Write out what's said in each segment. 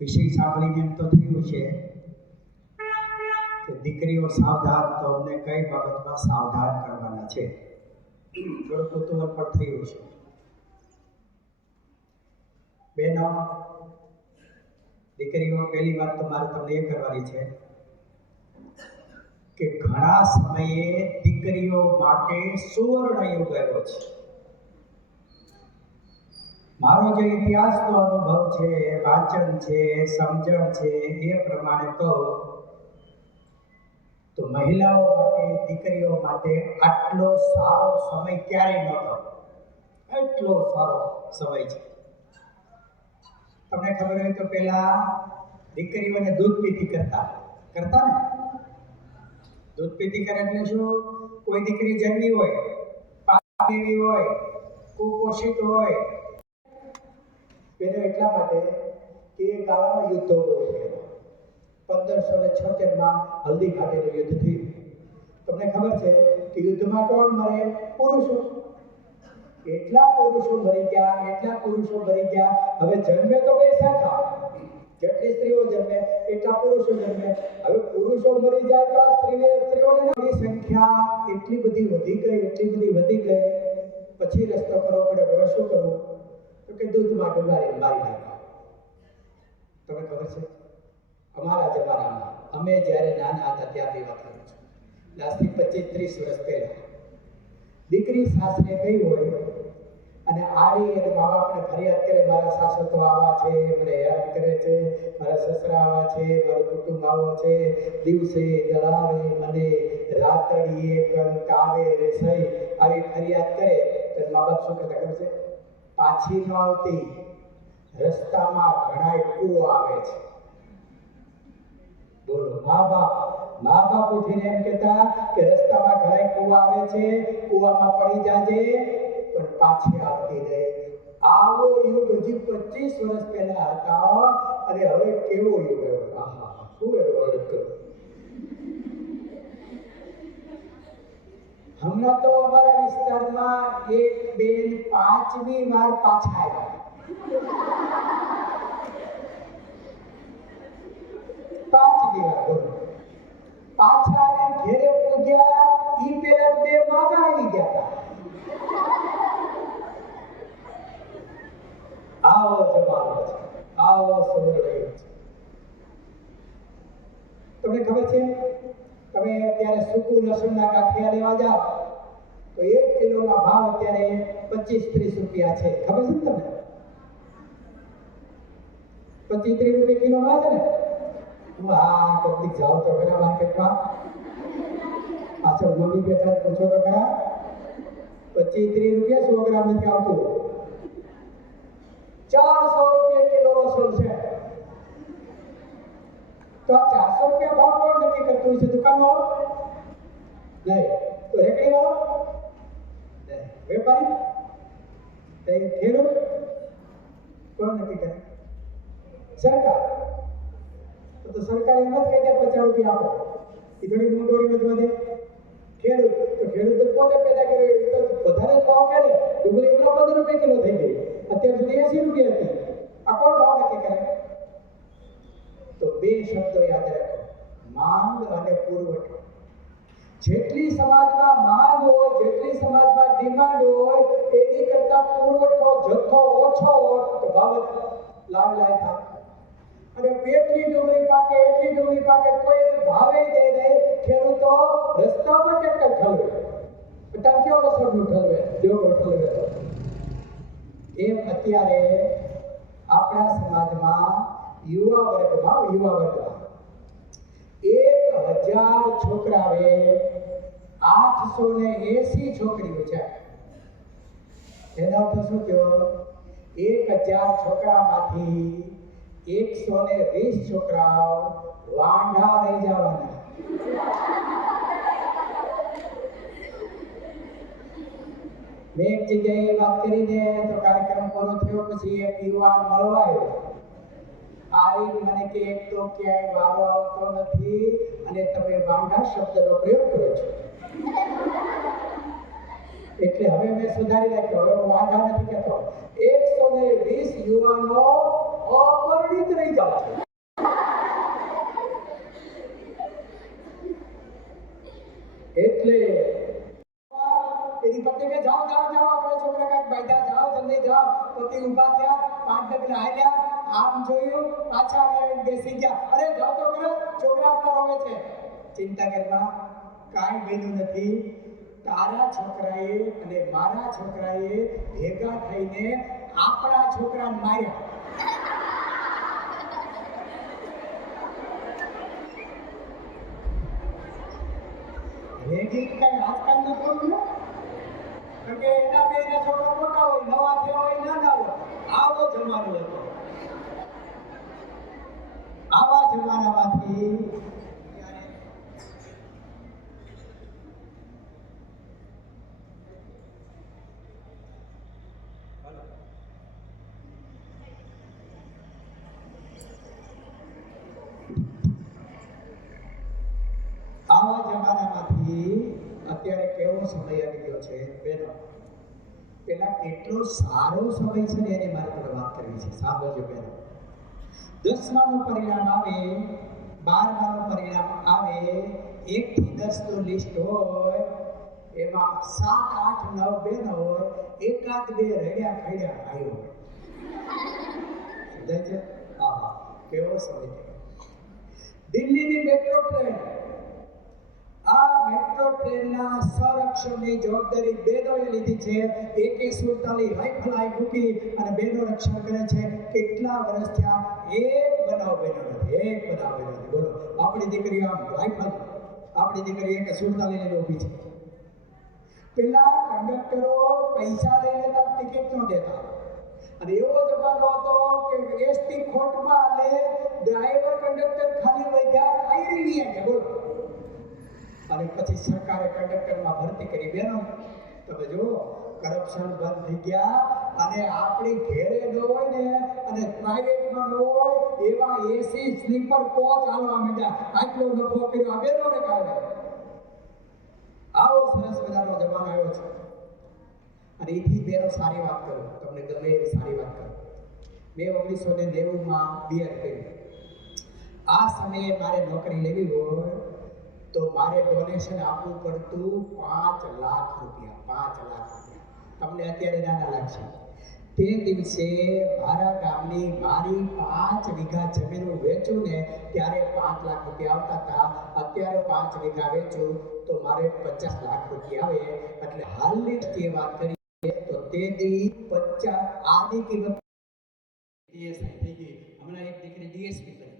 વિષય સાંભળીને એમ તો થયું છે કે દીકરીઓ સાવધાન, તો અમને કઈ બાબતમાં સાવધાન કરવાના છે થોડું કુતૂહલ પણ થયું છે. બહેનો, દીકરીઓ, પહેલી વાત તો મારે તમને એ કરવાની છે કે ઘણા સમયે દીકરીઓ માટે સુવર્ણ યુગ આવ્યો છે. મારો જે ઇતિહાસનો અનુભવ છે, વાંચન છે, સમજણ છે, એ પ્રમાણે કહું તો મહિલાઓ માટે, દીકરીઓ માટે આટલો સારો સમય ક્યારેય નહોતો. એટલો સારો સમય છે. તમને ખબર હોય તો પહેલા દીકરીઓને દૂધ પીતી કરતા ને. દૂધ પીતી કરે એટલે શું? કોઈ દીકરી જન્મી હોય, પાવી હોય, કુપોષિત હોય, એને એટલા માટે કે એ કાળમાં યુદ્ધો બહુ થયેલા. 1576માં હલ્દી ઘાટીનું યુદ્ધ થયું. તમને ખબર છે કે યુદ્ધમાં કોણ મરે? પુરુષો. એટલા પુરુષો મરી ગયા. હવે જન્મે તો બે સરખા, જેટલી સ્ત્રીઓ જન્મે એટલા પુરુષો જન્મે. હવે પુરુષો મરી જાય તો આ સ્ત્રીઓની સંખ્યા એટલી બધી વધી ગઈ. પછી રસ્તો કરવો પડે. હવે શું કરવું? તો કે દૂધમાં ડુબાડીને મારી નાખવા. તમને ખબર છે, અમારા જમાનામાં, અમે જ્યારે નાના હતા ત્યારની વાત કરું છું, આજથી 25-30 વર્ષ પહેલા, દીકરી સાસરે ગઈ હોય અને આવી અને મા બાપને ફરિયાદ કરે, મારા સાસુ તો આવા છે, મને હેરાન કરે છે, મારા સસરા આવા છે, મારું કુટુંબ આવો છે, દિવસે દળાવે મને, રાતડીએ કંકાવે રે સહી, આવી ફરિયાદ કરે તો મા બાપ શું કરતા ખબર છે? પાછી ન આવતી. રસ્તામાં ઘણાય કૂવો આવે છે. બોલો, મા બાપ ઉઠીને એમ કહેતા કે રસ્તામાં ઘણાય કૂવો આવે છે, કૂવામાં પડી જાજે, પણ પાછી આવતી રહે. આવો યુગ હજી 25 વર્ષ પહેલા હતા અને હવે કેવો યુગ આવ્યો! આહા, શું એનું વર્ણન કરું. હમણાં તો અમારા વિસ્તારમાં એક બેન 5મી વાર પાછા આવ્યા. 5મી વાર, બોલો. પાછા આવીને ઘેરે પૂગ્યા, ઈ પેલા 2 માગા આવી ગયા હતા. આવો જમાનો છે, આવો સુવર્ણ યુગ છે. તમને ખબર છે, તમે અત્યારે સૂકું લસણના ગાંઠિયા લેવા જાઓ તો 1 કિલોના ભાવ અત્યારે 25-30 રૂપિયા છે. ખબર છે ને તમને? 25-30 રૂપિયા કિલો મળે છે ને? હા, કોઈક જાઓ તો ખરા માર્કેટમાં, પાછળ મમ્મી બેઠા પૂછો તો ખરા. 25-30 રૂપિયા 100 ગ્રામ નથી આવતું. 400 રૂપિયા કિલો લસણ છે. તો આ 400 રૂપિયા ભાવ કોણ નક્કી કરતું છે? દુકાનવાળો? નહીં. તો રેકડીવાળો? નહીં. વેપારી? ખેડૂત? કોણ નક્કી કરે? સરકાર. તો સરકાર એમ જ કહી દે 50 રૂપિયા આપો. એ થોડી મોંઘવારી વધવા દે. ખેડૂત તો પોતે પેદા કર્યો, એ તો વધારે ભાવ કે ને. ડુંગળી 15 રૂપિયા કિલો થઈ ગઈ, અત્યાર સુધી 80 રૂપિયા હતી. આ કોણ ભાવ નક્કી કરે? તો 2 શબ્દો યાદ રાખો, માંગ અને પુરવઠો. જેટલી સમાજમાં માંગ હોય, જેટલી સમાજમાં ડિમાન્ડ હોય, એની કરતા પુરવઠો જથ્થો ઓછો હોય તો ભાવ લાવ થાય. અને એટલી ડુંગળી પાકે કોઈ એને ભાવે દે નહીં. ખેડૂતો રસ્તા પર ટ્રેક્ટર ઠલવે, ટાંકીઓ લસણનું ઠલવે, જોગો ઠલવે. એમ અત્યારે આપણા સમાજમાં યુવા વર્ગમાં 1000 છોકરાએ 880 છોકરીઓ છે. એનો અર્થ શું કહ્યો? 1000 છોકરામાંથી 120 છોકરાઓ વાંઢા રહી જવાના. મેં એક જગ્યાએ વાત કરીને તો કાર્યક્રમ પૂરો થયો, પછી એક યુવાન મળવા આવ્યો. મને કે એક તો ક્યાંય વારો આવતો નથી અને તમે વાંઢા શબ્દનો પ્રયોગ કરો છો. એટલે હવે મેં સુધારી નાખ્યો. હવે હું વાંઢા નથી કહેતો. 120 યુવાનો અપરિણિત રહી જવા છે. ગયા, 5 ડગલા હાલ્યા, આમ જોયું, પાછા આવીને બેસી ગયા. અરે જાઓ તો ખરા, છોકરા આપણા રોવે છે. ચિંતા કરવા કાંઈ બન્યું નથી. તારા છોકરાએ અને મારા છોકરાએ ભેગા થઈને આપણા છોકરાને માર્યા. રેગિંગ કઈ આજકાલનું થોડું ને, કારણ કે એના બેના છોકરા મોટા હોય, નવા થયા હોય, નાના હોય. આવો જમાનો હતો. આવા જમાનામાંથી અત્યારે કેવો સમય આવી ગયો છે બેનો. પેલા કેટલો સારો સમય છે ને એની મારે થોડી વાત કરવી છે. સાંભળજો બેનો. 10માનું પરિણામ આવે, 12માનું પરિણામ આવે, 1 થી 10 નું લિસ્ટ હોય, એમાં 7, 8, 9 બેનો હોય, એકાદ બે રડ્યા ખડ્યા આવ્યો. સમજાય છે? હા, કેવો સમય છે. દિલ્હીની મેટ્રો ટ્રેન, આ મેટ્રો ટ્રેનના સંરક્ષણની જવાબદારી બહેનોએ લીધી છે. AK-47 રાઇફલ આઈ મૂકી અને બહેનો રક્ષણ કરે છે. કેટલા વર્ષ થયા, એક બનાવ બન્યો નથી, એક બનાવ બન્યો નથી. બોલો, આપણી દીકરી આમ રાઇફલ, આપણી દીકરી AK-47 લઈને ઊભી છે. પેલા કંડક્ટરો પૈસા લઈ લેતા, ટિકિટ ન દેતા. અને એવો જમાનો હતો કે એસટી ખોટમાં લે, ડ્રાઈવર કંડક્ટર ખાલી વૈધા ટાયરી નહીં છે. બોલો, અને પછી સરકારે કંડક્ટરમાં ભરતી કરી. બેનો તમે જુઓ, કરપ્શન બંધ થઈ ગયા. અને આપણી ઘેરે ન હોય ને અને પ્રાઇવેટમાં ન હોય એવા એસી સ્લીપર કોચ હાલવા માંડ્યા. આટલો નફો કર્યો આ બેનોને કારણે. આવો સરસ મજાનો જમાનો આવ્યો છે. અને એથી બેનો સારી વાત કરું, તમને ગમે એવી સારી વાત કરું. મેં 1990માં બીએડ કર્યું. આ સમયે મારે નોકરી લેવી હોય તો મારે ડોનેશન આપવું પડતું 5 લાખ રૂપિયા. 5 લાખ રૂપિયા તમને અત્યારે નાના લાગશે. તે દિવસે મારા ગામની મારી 5 વીઘા જમીન વેચું ને ત્યારે 5 લાખ રૂપિયા આવતા હતા. અત્યારે 5 વીઘા વેચું તો મારે 50 લાખ રૂપિયા આવે. એટલે હાલની જે વાત કરીએ તો તે દી 50 આની કિંમત ડીએસઆઈ થઈ ગઈ. હમણાં એક દીકરી ડીએસપી કરી,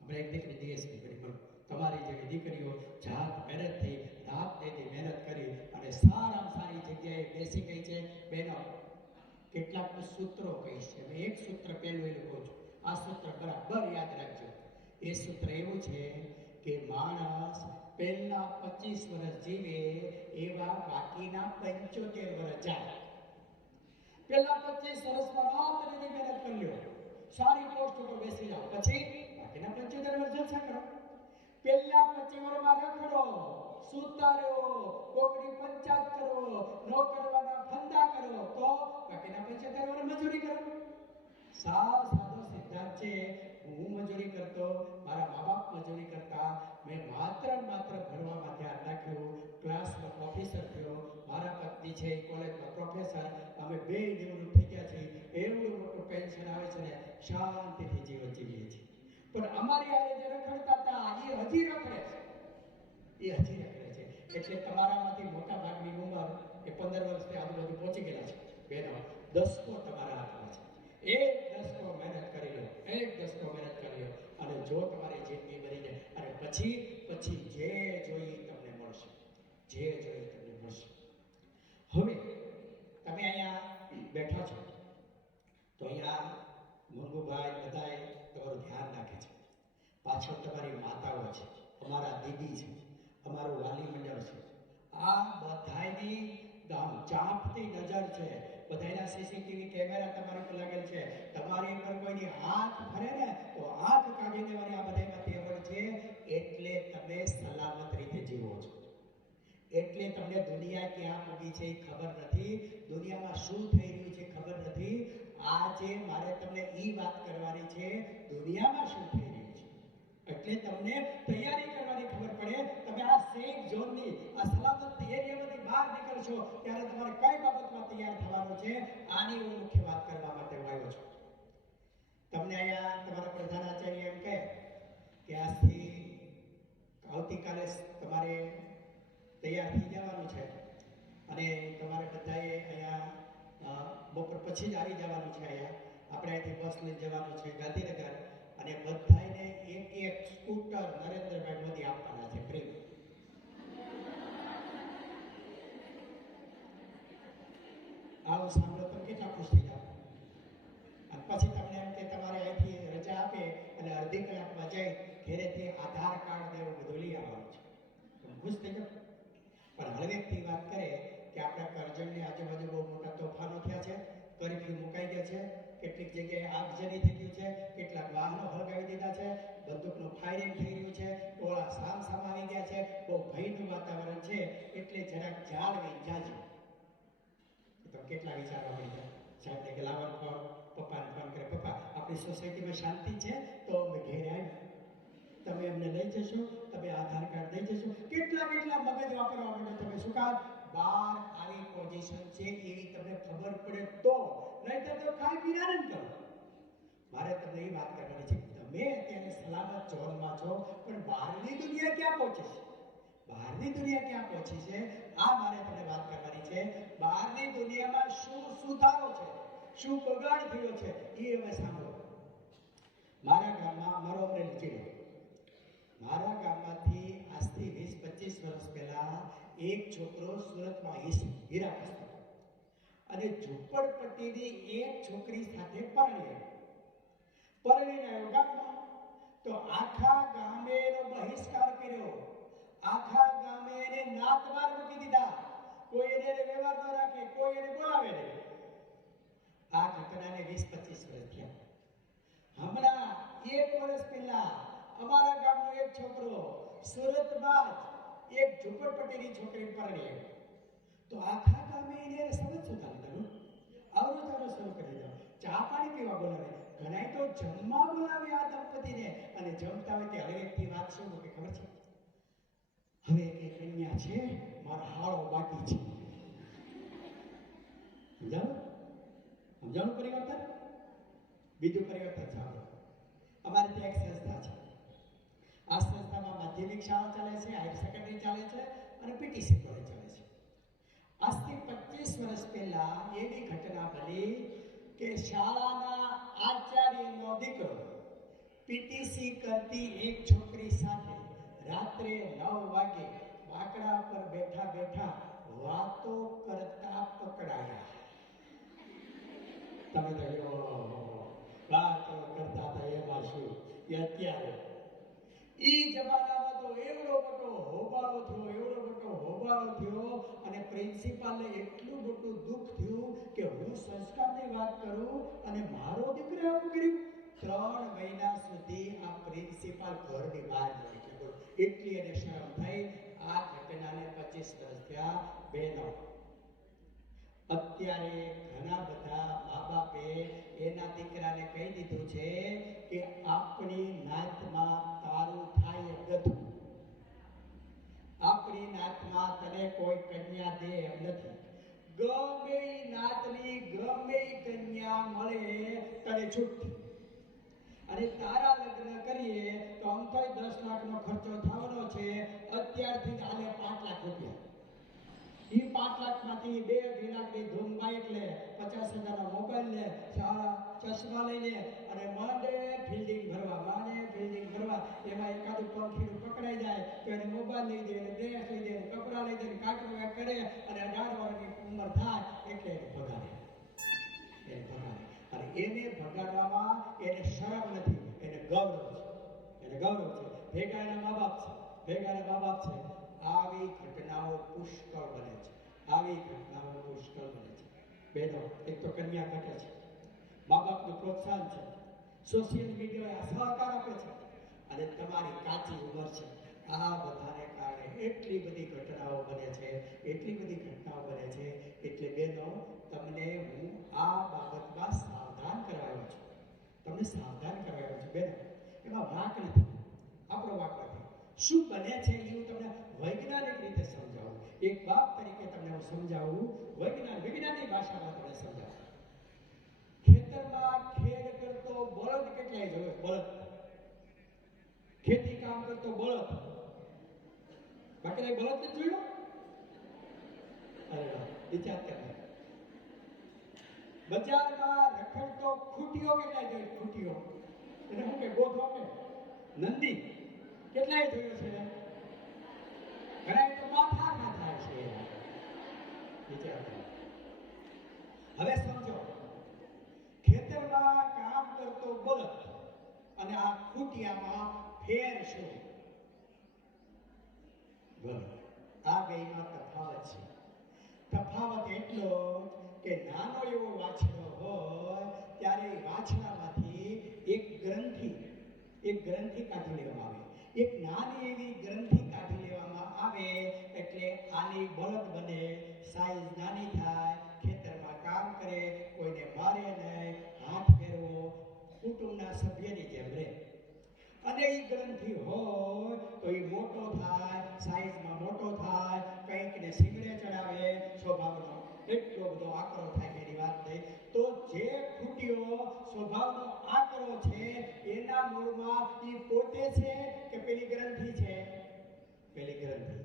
હમણાં એક દીકરી ડીએસપી કરી. પણ તમારી જેવી દીકરીઓ જાત મહેનતથી રાત દેતી મહેનત કરી અને સારામાં સારી જગ્યાએ બેસી ગઈ છે. બહેનો કેટલાક સૂત્રો કહીશ છે. એક સૂત્ર પહેલું એવું કહું છું, આ સૂત્ર બરાબર યાદ રાખજો. એ સૂત્ર એવું છે કે માણસ પહેલા 25 વર્ષ જીવે એવા બાકીના 75 વર્ષ જાય. પહેલા 25 વર્ષમાં રાત દીદી મહેનત કરી લ્યો, સારી પોસ્ટ ઉપર બેસી જાઓ, પછી બાકીના 75 વર્ષ જલસા કરો. પહેલા 25 વર્ષમાં રખડો, સૂતા રહો, કોકની પંચાયત કરો, નો કરવાના ફંદા કરો, તો બાકીના 75 વર્ષ મજૂરી કરો. સાવ સાદો સિદ્ધાંત છે. હું મજૂરી કરતો, મારા મા બાપ મજૂરી કરતા, મેં માત્ર ભણવામાં ધ્યાન રાખ્યું. ક્લાસમાં ઓફિસર થયો, મારા પત્ની છે કોલેજમાં પ્રોફેસર, અમે બે નિવૃત્ત થઈ ગયા છીએ. એવડું મોટું પેન્શન આવે છે ને, શાંતિથી જીવન જીવીએ છીએ. પણ અમારી આજે જે રખડતા હતા એ હજી રખડે છે, એ હજી રખડે છે. એટલે તમારામાંથી મોટા ભાગની ઉંમર એ 15 વર્ષથી આજુબાજુ પહોંચી ગયેલા છે. બેનો, દસકો તમારા હાથમાં છે. એક દસકો મહેનત કરી લો, એક દસકો મહેનત કરી લો અને જો તમારી જિંદગી બની જાય અને પછી જે જોઈએ તમને મળશે, જે જોઈએ તમને મળશે. હવે તમે અહીંયા બેઠા છો તો અહીંયા મંગુભાઈ બધાએ તમારું ધ્યાન રાખે છે. પાછળ તમારી માતાઓ છે, અમારા દીદી છે, અમારું વાલી મંડળ છે. આ બધાની ચાંપતી નજર છે. બધાના સીસીટીવી કેમેરા તમારી પર લાગેલ છે. તમારી પર કોઈની હાથ ફરે ને તો આંખ કાઢી દેવાની આ બધામાં તેવડ છે. એટલે તમે સલામત રીતે જીવો છો. એટલે તમને દુનિયા ક્યાં પૂગી છે એ ખબર નથી, દુનિયામાં શું થઈ રહ્યું છે ખબર નથી. આજે મારે તમને ઈ વાત કરવાની છે, દુનિયામાં શું થઈ રહ્યું છે. એટલે તમને તૈયારી કરવાની ખબર પડે. તમે આ સેફ ઝોનની, આ સલામત એરિયામાંથી બહાર નીકળશો ત્યારે તમારે કઈ બાબતમાં તૈયાર થવાનું છે, આની હું મુખ્ય વાત કરવા માટે આવ્યો છું. બસ લઈ જવાનું છે ગાંધીનગર અને બધાને એક સ્કૂટર નરેન્દ્રભાઈ મોદી આપવાના છે ફ્રી. આવું સાંભળો તમે કેટલા ખુશ થઈ જાઓ. અને પછી તમને એમ કે તમારે અહીંથી રજા આપે એટલે અડધી કલાકમાં જઈ ઘરેથી આધાર કાર્ડ ને એવું બધું લઈ આવવાનું છે. તમે ખુશ થઈ જાઓ. પણ હળવેકથી વાત કરે કે આપણા કરજણની આજુબાજુ બહુ મોટા તોફાનો થયા છે, કરફ્યુ મુકાઈ ગયા છે, કેટલીક જગ્યાએ આગજની થઈ ગયું છે, કેટલાક વાહનો હળગાવી દીધા છે, બંદૂકનું ફાયરિંગ થઈ રહ્યું છે, ટોળા સામસામા આવી ગયા છે, બહુ ભયનું વાતાવરણ છે. એટલે જરાક જાળવી જાજો. તો કેટલા વિચારવા મળી ગયા સાહેબને કે લાવવાનું ફોન પપ્પાને ફોન કરે, પપ્પા આપણી સોસાયટીમાં શાંતિ છે તો અમે ઘેરે આવી, તમે એમને લઈ જશો, તમે આધાર કાર્ડ લઈ જશો. કેટલા મગજ વાપરવા માંડે તમે. શું કામ? બહાર આવી પોઝિશન છે એવી તમને ખબર પડે તો, નહીતર તો ખાઈ પીને આનંદ કરો. મારે તમને એ વાત કરવાની છે, તમે અત્યારે સલામત ઝોનમાં છો, પણ બહારની દુનિયા ક્યાં પહોંચી છે? બહારની દુનિયા ક્યાં પહોંચી છે? આ મારે તમને વાત કરવાની છે. બહારની દુનિયામાં શું સુધારો છે, શું બગાડ થયો છે, એ હવે સાંભળો. મારા ગામમાં મારો અમરેલી જિલ્લો, મારા ગામમાંથી આજથી 20-25 વર્ષ પહેલા એક છોકરો સુરતમાં હીરા ઘસતો અને ઝૂંપડપટ્ટીની એક છોકરી સાથે પરણીને આવ્યો ગામમાં. તો આખા ગામે એનો બહિષ્કાર કર્યો, આખા ગામે એને નાત બાર મૂકી દીધા. કોઈ એને વ્યવહાર ન રાખે, કોઈ એને બોલાવે નહીં. આ ઘટનાને 20-25 વર્ષ થયા. હમણાં 1 વર્ષ પહેલા અમારા ગામનો એક છોકરો સુરતમાં જ એક ઝૂંપડપટ્ટીની છોકરી પરણી. તો આખા ગામે એને સમજ સુધારી અવરોધારો શરૂ કરી દીધો. ચા પાણી પીવા બોલાવે, ઘણા તો જમવા બોલાવે આ દંપતીને. અને જમતા હોય તે હળવેકથી વાત શું કે ખબર છે? હવે એક કન્યા છે, મારા હાળો બાકી છે. સમજાણું પરિવર્તન? બીજું પરિવર્તન સાંભળો. અમારે ત્યાં એક સંસ્થા છે. આ સંસ્થામાં માધ્યમિક શાળા ચાલે છે, હાયર સેકન્ડરી ચાલે છે અને પીટીસી કોલેજ ચાલે છે. આજથી 25 વર્ષ પહેલા એવી ઘટના બની કે શાળાના આચાર્યનો દીકરો પીટીસી કરતી એક છોકરી સાથે રાત્રે 9 વાગે બાકડા પર બેઠા બેઠા વાતો કરતા પકડાયા. તમે વાતો કરતા હતા એમાં શું? એ અત્યારે એ જમાનામાં તો એવડો મોટો હોબાળો થયો અને પ્રિન્સિપાલને એટલું મોટું દુઃખ થયું કે હું સંસ્કારની વાત કરું અને મારો દીકરો એવું કર્યું. 3 મહિના સુધી આ પ્રિન્સિપાલ ઘરની બહાર ન નીકળ્યો. એટલી એને શરમ થઈ. આ ઘટનાને 25 વર્ષ થયા. બહેનો, અત્યારે ઘણા બધા મા બાપે એના દીકરાને કહી દીધું છે કે આપણી નાતમાં તારું થાય ગધું, આપણી નાતમાં તને કોઈ કન્યા દે એમ નથી. ગમે નાતની ગમે કન્યા મળે તને છૂટ. અને તારા લગ્ન કરીએ તો આમ તો 10 લાખનો ખર્ચો થવાનો છે. અત્યારથી જ આને 5 લાખ રૂપિયા. એ 5 લાખમાંથી 2-2 લાખની ધૂમ બાઈક લે, 50,000નો મોબાઈલ લે, સારા ચશ્મા લઈ લે અને માંડે ફિલ્ડિંગ ભરવા. એમાં એકાદું પંખીનું પકડાઈ જાય તો એને મોબાઈલ લઈ દે, ડ્રેસ લઈ દે, કપડાં લઈ દે, કાચું કરે અને 18 વર્ષની ઉંમર થાય એટલે એને ભગાડે. અને એને ભગાડવામાં એને શરમ નથી, એને ગૌરવ છે. ભેગા એના મા બાપ છે. આવી ઘટનાઓ પુષ્કળ બને છે. બહેનો, એક તો કન્યા ઘટે છે, મા બાપનું પ્રોત્સાહન છે, સોશિયલ મીડિયા સહકાર આપે છે અને તમારી કાચી ઉંમર છે. આ બધાને કારણે એટલી બધી ઘટનાઓ બને છે. એટલે બહેનો, તમને હું આ બાબતમાં સાવધાન કરાવ્યો છું. બહેનો, એમાં વાંક નથી, આપણો વાંક નથી. શું બને છે એ હું તમને વૈજ્ઞાનિક રીતે સમજાવું. એક બાપ તરીકે તમને હું સમજાવું, વિજ્ઞાનની ભાષામાં તમને સમજાવું. ખેતરમાં ખેડ કરતો બળદ કેટલાય જોયો? બળદ, ખેતી કામ કરતો બળદ, બાકી બળદ ને જોયો? અરે વિચાર કરે. બજારમાં રખડતો ખૂટીઓ કેટલાય જોઈ ખૂટીઓ એને શું કે ગોધો કે નંદી કેટલાય જોયો છે ઘણા તો માથા ખાતા છે વિચાર કરો. હવે સમજો ખેતરમાં કામ કરતો બળદ અને આ ખૂટિયામાં ફેર શું બોલો આ બેમાં તફાવત છે. તફાવત એટલો કે નાનો એવો વાછડો હોય ત્યારે એ વાછડામાંથી એક ગ્રંથિ કાઢી લેવામાં આવે. એક નાની એવી ગ્રંથિ કાઢી લેવામાં આવે એટલે આની બળદ બને, સાઈઝ નાની થાય, ખેતરમાં કામ કરે, કોઈને મારે નહીં, હાથ ફેરવો, કુટુંબના સભ્યની જેમ રહે. અને એ ગ્રંથિ હોય તો એ મોટો થાય, સાઈઝમાં મોટો થાય, કંઈકને શીંગડે ચડાવે, સ્વભાવનો એટલો બધો આકરો થાય કે એની વાત થઈ. તો જે ખૂટીઓ સ્વભાવનો આકરો છે એના મૂળમાં એ પોતે છે કે પેલી ગ્રંથિ છે? પેલી ગ્રંથિ.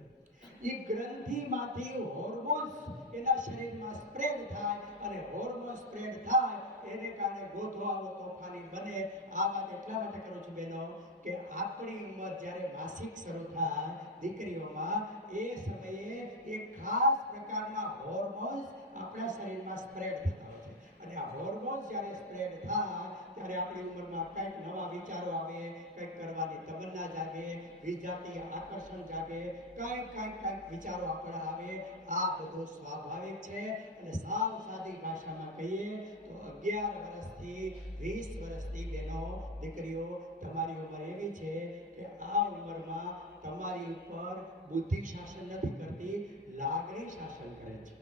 એ ગ્રંથિમાંથી હોર્મોન્સ એના શરીરમાં સ્પ્રેડ થાય અને હોર્મોન સ્પ્રેડ થાય એને કારણે ગોધો આવો તોફાની બને. આ વાત એટલા માટે કરું છું બહેનો કે આપણી ઉંમર જ્યારે માસિક શરૂ થાય દીકરીઓમાં એ સમયે એક ખાસ પ્રકારના હોર્મોન્સ આપણા શરીરમાં સ્પ્રેડ થતા હોય છે. અને આ હોર્મોન્સ જ્યારે સ્પ્રેડ થાય ત્યારે આપણી ઉંમરમાં કંઈક નવા વિચારો આવે, કંઈક કરવાની તમન્ના જાગે, વિજાતીય આકર્ષણ જાગે, કંઈક વિચારો આપણા આવે. આ બધું સ્વાભાવિક છે. અને સાવ સાદી ભાષામાં કહીએ તો 11 વર્ષથી 20 વર્ષથી બહેનો દીકરીઓ તમારી ઉંમર એવી છે કે આ ઉંમરમાં તમારી ઉપર બુદ્ધિ શાસન નથી કરતી, લાગણી શાસન કરે છે.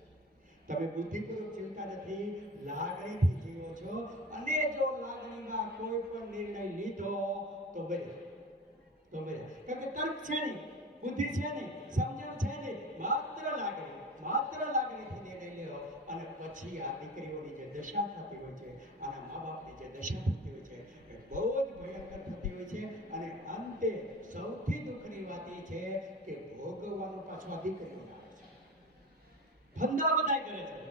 તમે બુદ્ધિપૂર્વક જીવતા નથી, લાગણીથી જીવો છો. અને જો લાગણીમાં કોઈ પણ નિર્ણય લીધો તો બને કારણ કે તર્ક છે નહીં, બુદ્ધિ છે નહીં, સમજણ છે નહીં, માત્ર લાગણીથી નિર્ણય લેવો. અને પછી આ દીકરીઓની જે દશા થતી હોય છે, આના મા બાપની જે દશા થતી હોય છે એ બહુ જ ભયંકર થતી હોય છે. અને અંતે સૌથી દુઃખની વાત એ છે કે ભોગવવાનું પાછું આ દીકરીઓ આવે છે. ધંધા બધાય કરે છે,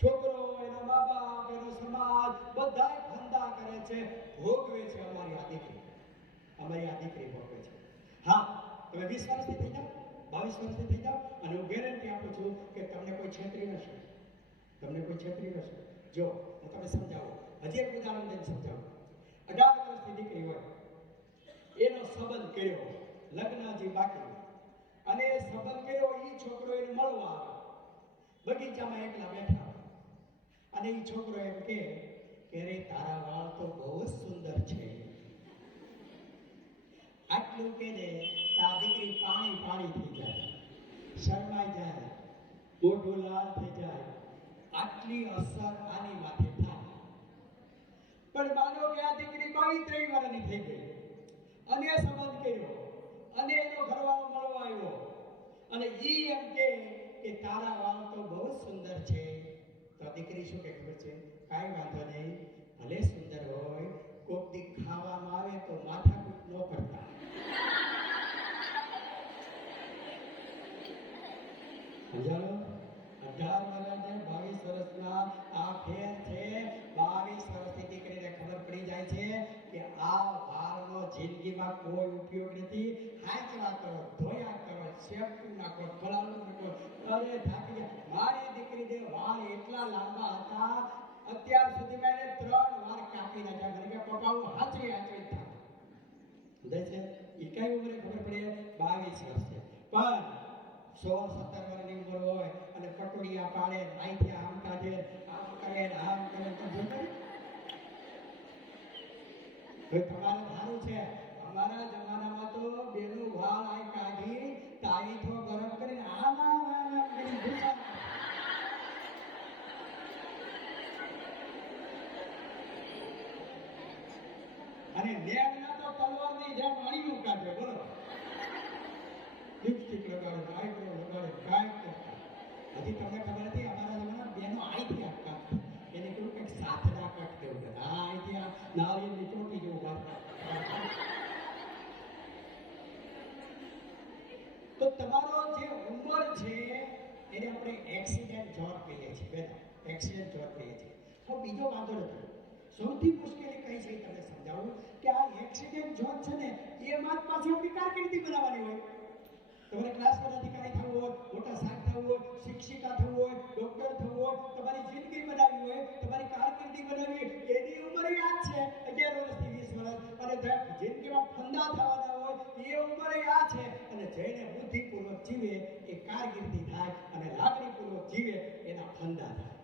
છોકરો, એના મા બાપ, એનો સમાજ બધાય ધંધા કરે છે, ભોગવે છે. અમારી આ દીકરી ભોગવે છે. હા, તમે 20 વર્ષથી થઈ જાઓ, 22 વર્ષથી થઈ જાઓ અને હું ગેરંટી આપું છું કે તમને કોઈ છેતરી નશે. જો હું તમને સમજાવું, હજી એક ઉદાહરણ દઈને સમજાવું. 18 વર્ષની દીકરી હોય, એનો સંબંધ કર્યો, લગ્ન હજી બાકી, અને એ સંબંધ કર્યો, એ છોકરો એને મળવા આવે, બગીચામાં એકલા બેઠા, અને એ છોકરો એમ કે રે તારા વાળ તો બહુ જ સુંદર છે. આટલું કે દે આ દીકરી પાણી થઈ જાય, શરમાઈ જાય, મોઢું લાલ થઈ જાય. આટલી અસર આની માથે થાય. પણ માનો કે આ દીકરી 22-23 વર્ષની થઈ ગઈ અને સંબંધ કર્યો અને એનો ઘરવાળો મળવા આવ્યો અને ઈ એમ કે તારા વાળ તો બહુ સુંદર છે. તો દીકરી શું કે ખબર છે? કાંઈ વાંધો નહીં, ભલે સુંદર હોય, કોક દી ખાવામાં આવે તો માથાકૂટ ન કરતા. સમજાણો? 18 વર્ષ ને 22 વર્ષના આ ફેર છે. 22 વર્ષની દીકરીને ખબર પડી જાય છે કે આ વાળનો જિંદગીમાં કોઈ ઉપયોગ નથી. હાચવા કરો, ધોયા કરો, શેમ્પૂ નાખો, ફલાણું નાખો, અરે થાકી ગયા. મારી દીકરીને વાળ એટલા લાંબા હતા, અત્યાર સુધીમાં એને 3 વાર કાપી નાખ્યા. મને કે પપ્પા હું હાચવી થાય છે. એ કઈ ઉંમરે ખબર પડે? 22 વર્ષે. પણ 16-17 વર્ષની ઉંમર હોય અને પટોડિયા પાડે, અહીંથી આમ કાઢે, આમ કરે, તો તમારે સારું છે. અમારા જમાનામાં તો બેનું વાળ આ કાઢી તારીથો ગરમ કરીને અને લેગના તો તલવારની જેમ અણીયું કાઢે. બોલો, લિપસ્ટિક લગાડે, આઈબ્રો લગાડે, કાંઈ કરતા. હજી તમને ખબર નથી, અમારા જમાના બેનો આઈથી આ કાઢતા. એને કેવું કંઈક સાથડા કટ કેવું કરે. આ આઈથી આ નાળિયેરની ચોટી જેવું કાઢતા. તો તમારો જે ઉંમર છે એને આપણે એક્સિડન્ટ જોર કહીએ છીએ. બેન, એક્સિડન્ટ જોર કહીએ છીએ. હવે બીજો વાંધો નથી. સૌથી મુશ્કેલી કઈ છે એ તમને સમજાવું કે આ એક્સિડન્ટ ઝોન છે ને એમાં જ પાછી આપણી કારકિર્દી બનાવવાની હોય. તમારે ક્લાસમાં અધિકારી થવું હોય, મોટા સાહેબ થવું હોય, શિક્ષિકા થવું હોય, ડોક્ટર થવું હોય, તમારી જિંદગી બનાવવી હોય, તમારી કારકિર્દી બનાવવી, એની ઉંમર યાદ છે 11 વર્ષથી 20 વર્ષ, અને જિંદગીમાં ફંદા થવાના હોય એ ઉંમર આ છે. અને જેને બુદ્ધિપૂર્વક જીવે એ કારકિર્દી થાય, અને લાગણીપૂર્વક જીવે એના ફંદા થાય.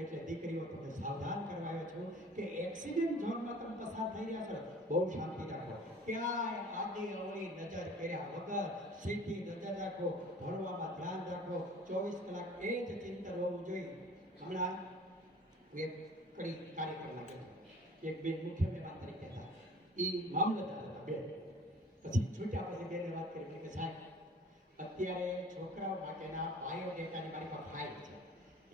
એટલે દીકરીઓ તમને સાવધાન કરવાયો છું કે એક્સિડન્ટ ઝોનમાં તમે પસાર થઈ રહ્યા છો, બહુ શાંતિ રાખો. ક્યાંય આડી અવળી નજર કર્યા વગર સીધી નજર રાખો, ભણવામાં ધ્યાન રાખો, 24 કલાક એ જ ચિંતન હોવું જોઈએ. હમણાં એક કડી કાર્યક્રમ લાગ્યો, એક બેન મુખ્ય મહેમાન તરીકે હતા, એ મામલતદાર હતા બેન. પછી છૂટ્યા પછી બેને વાત કરી કે સાહેબ, અત્યારે છોકરાઓ માટેના બાયોડેટાની મારી પાસે ફાઇલ છે,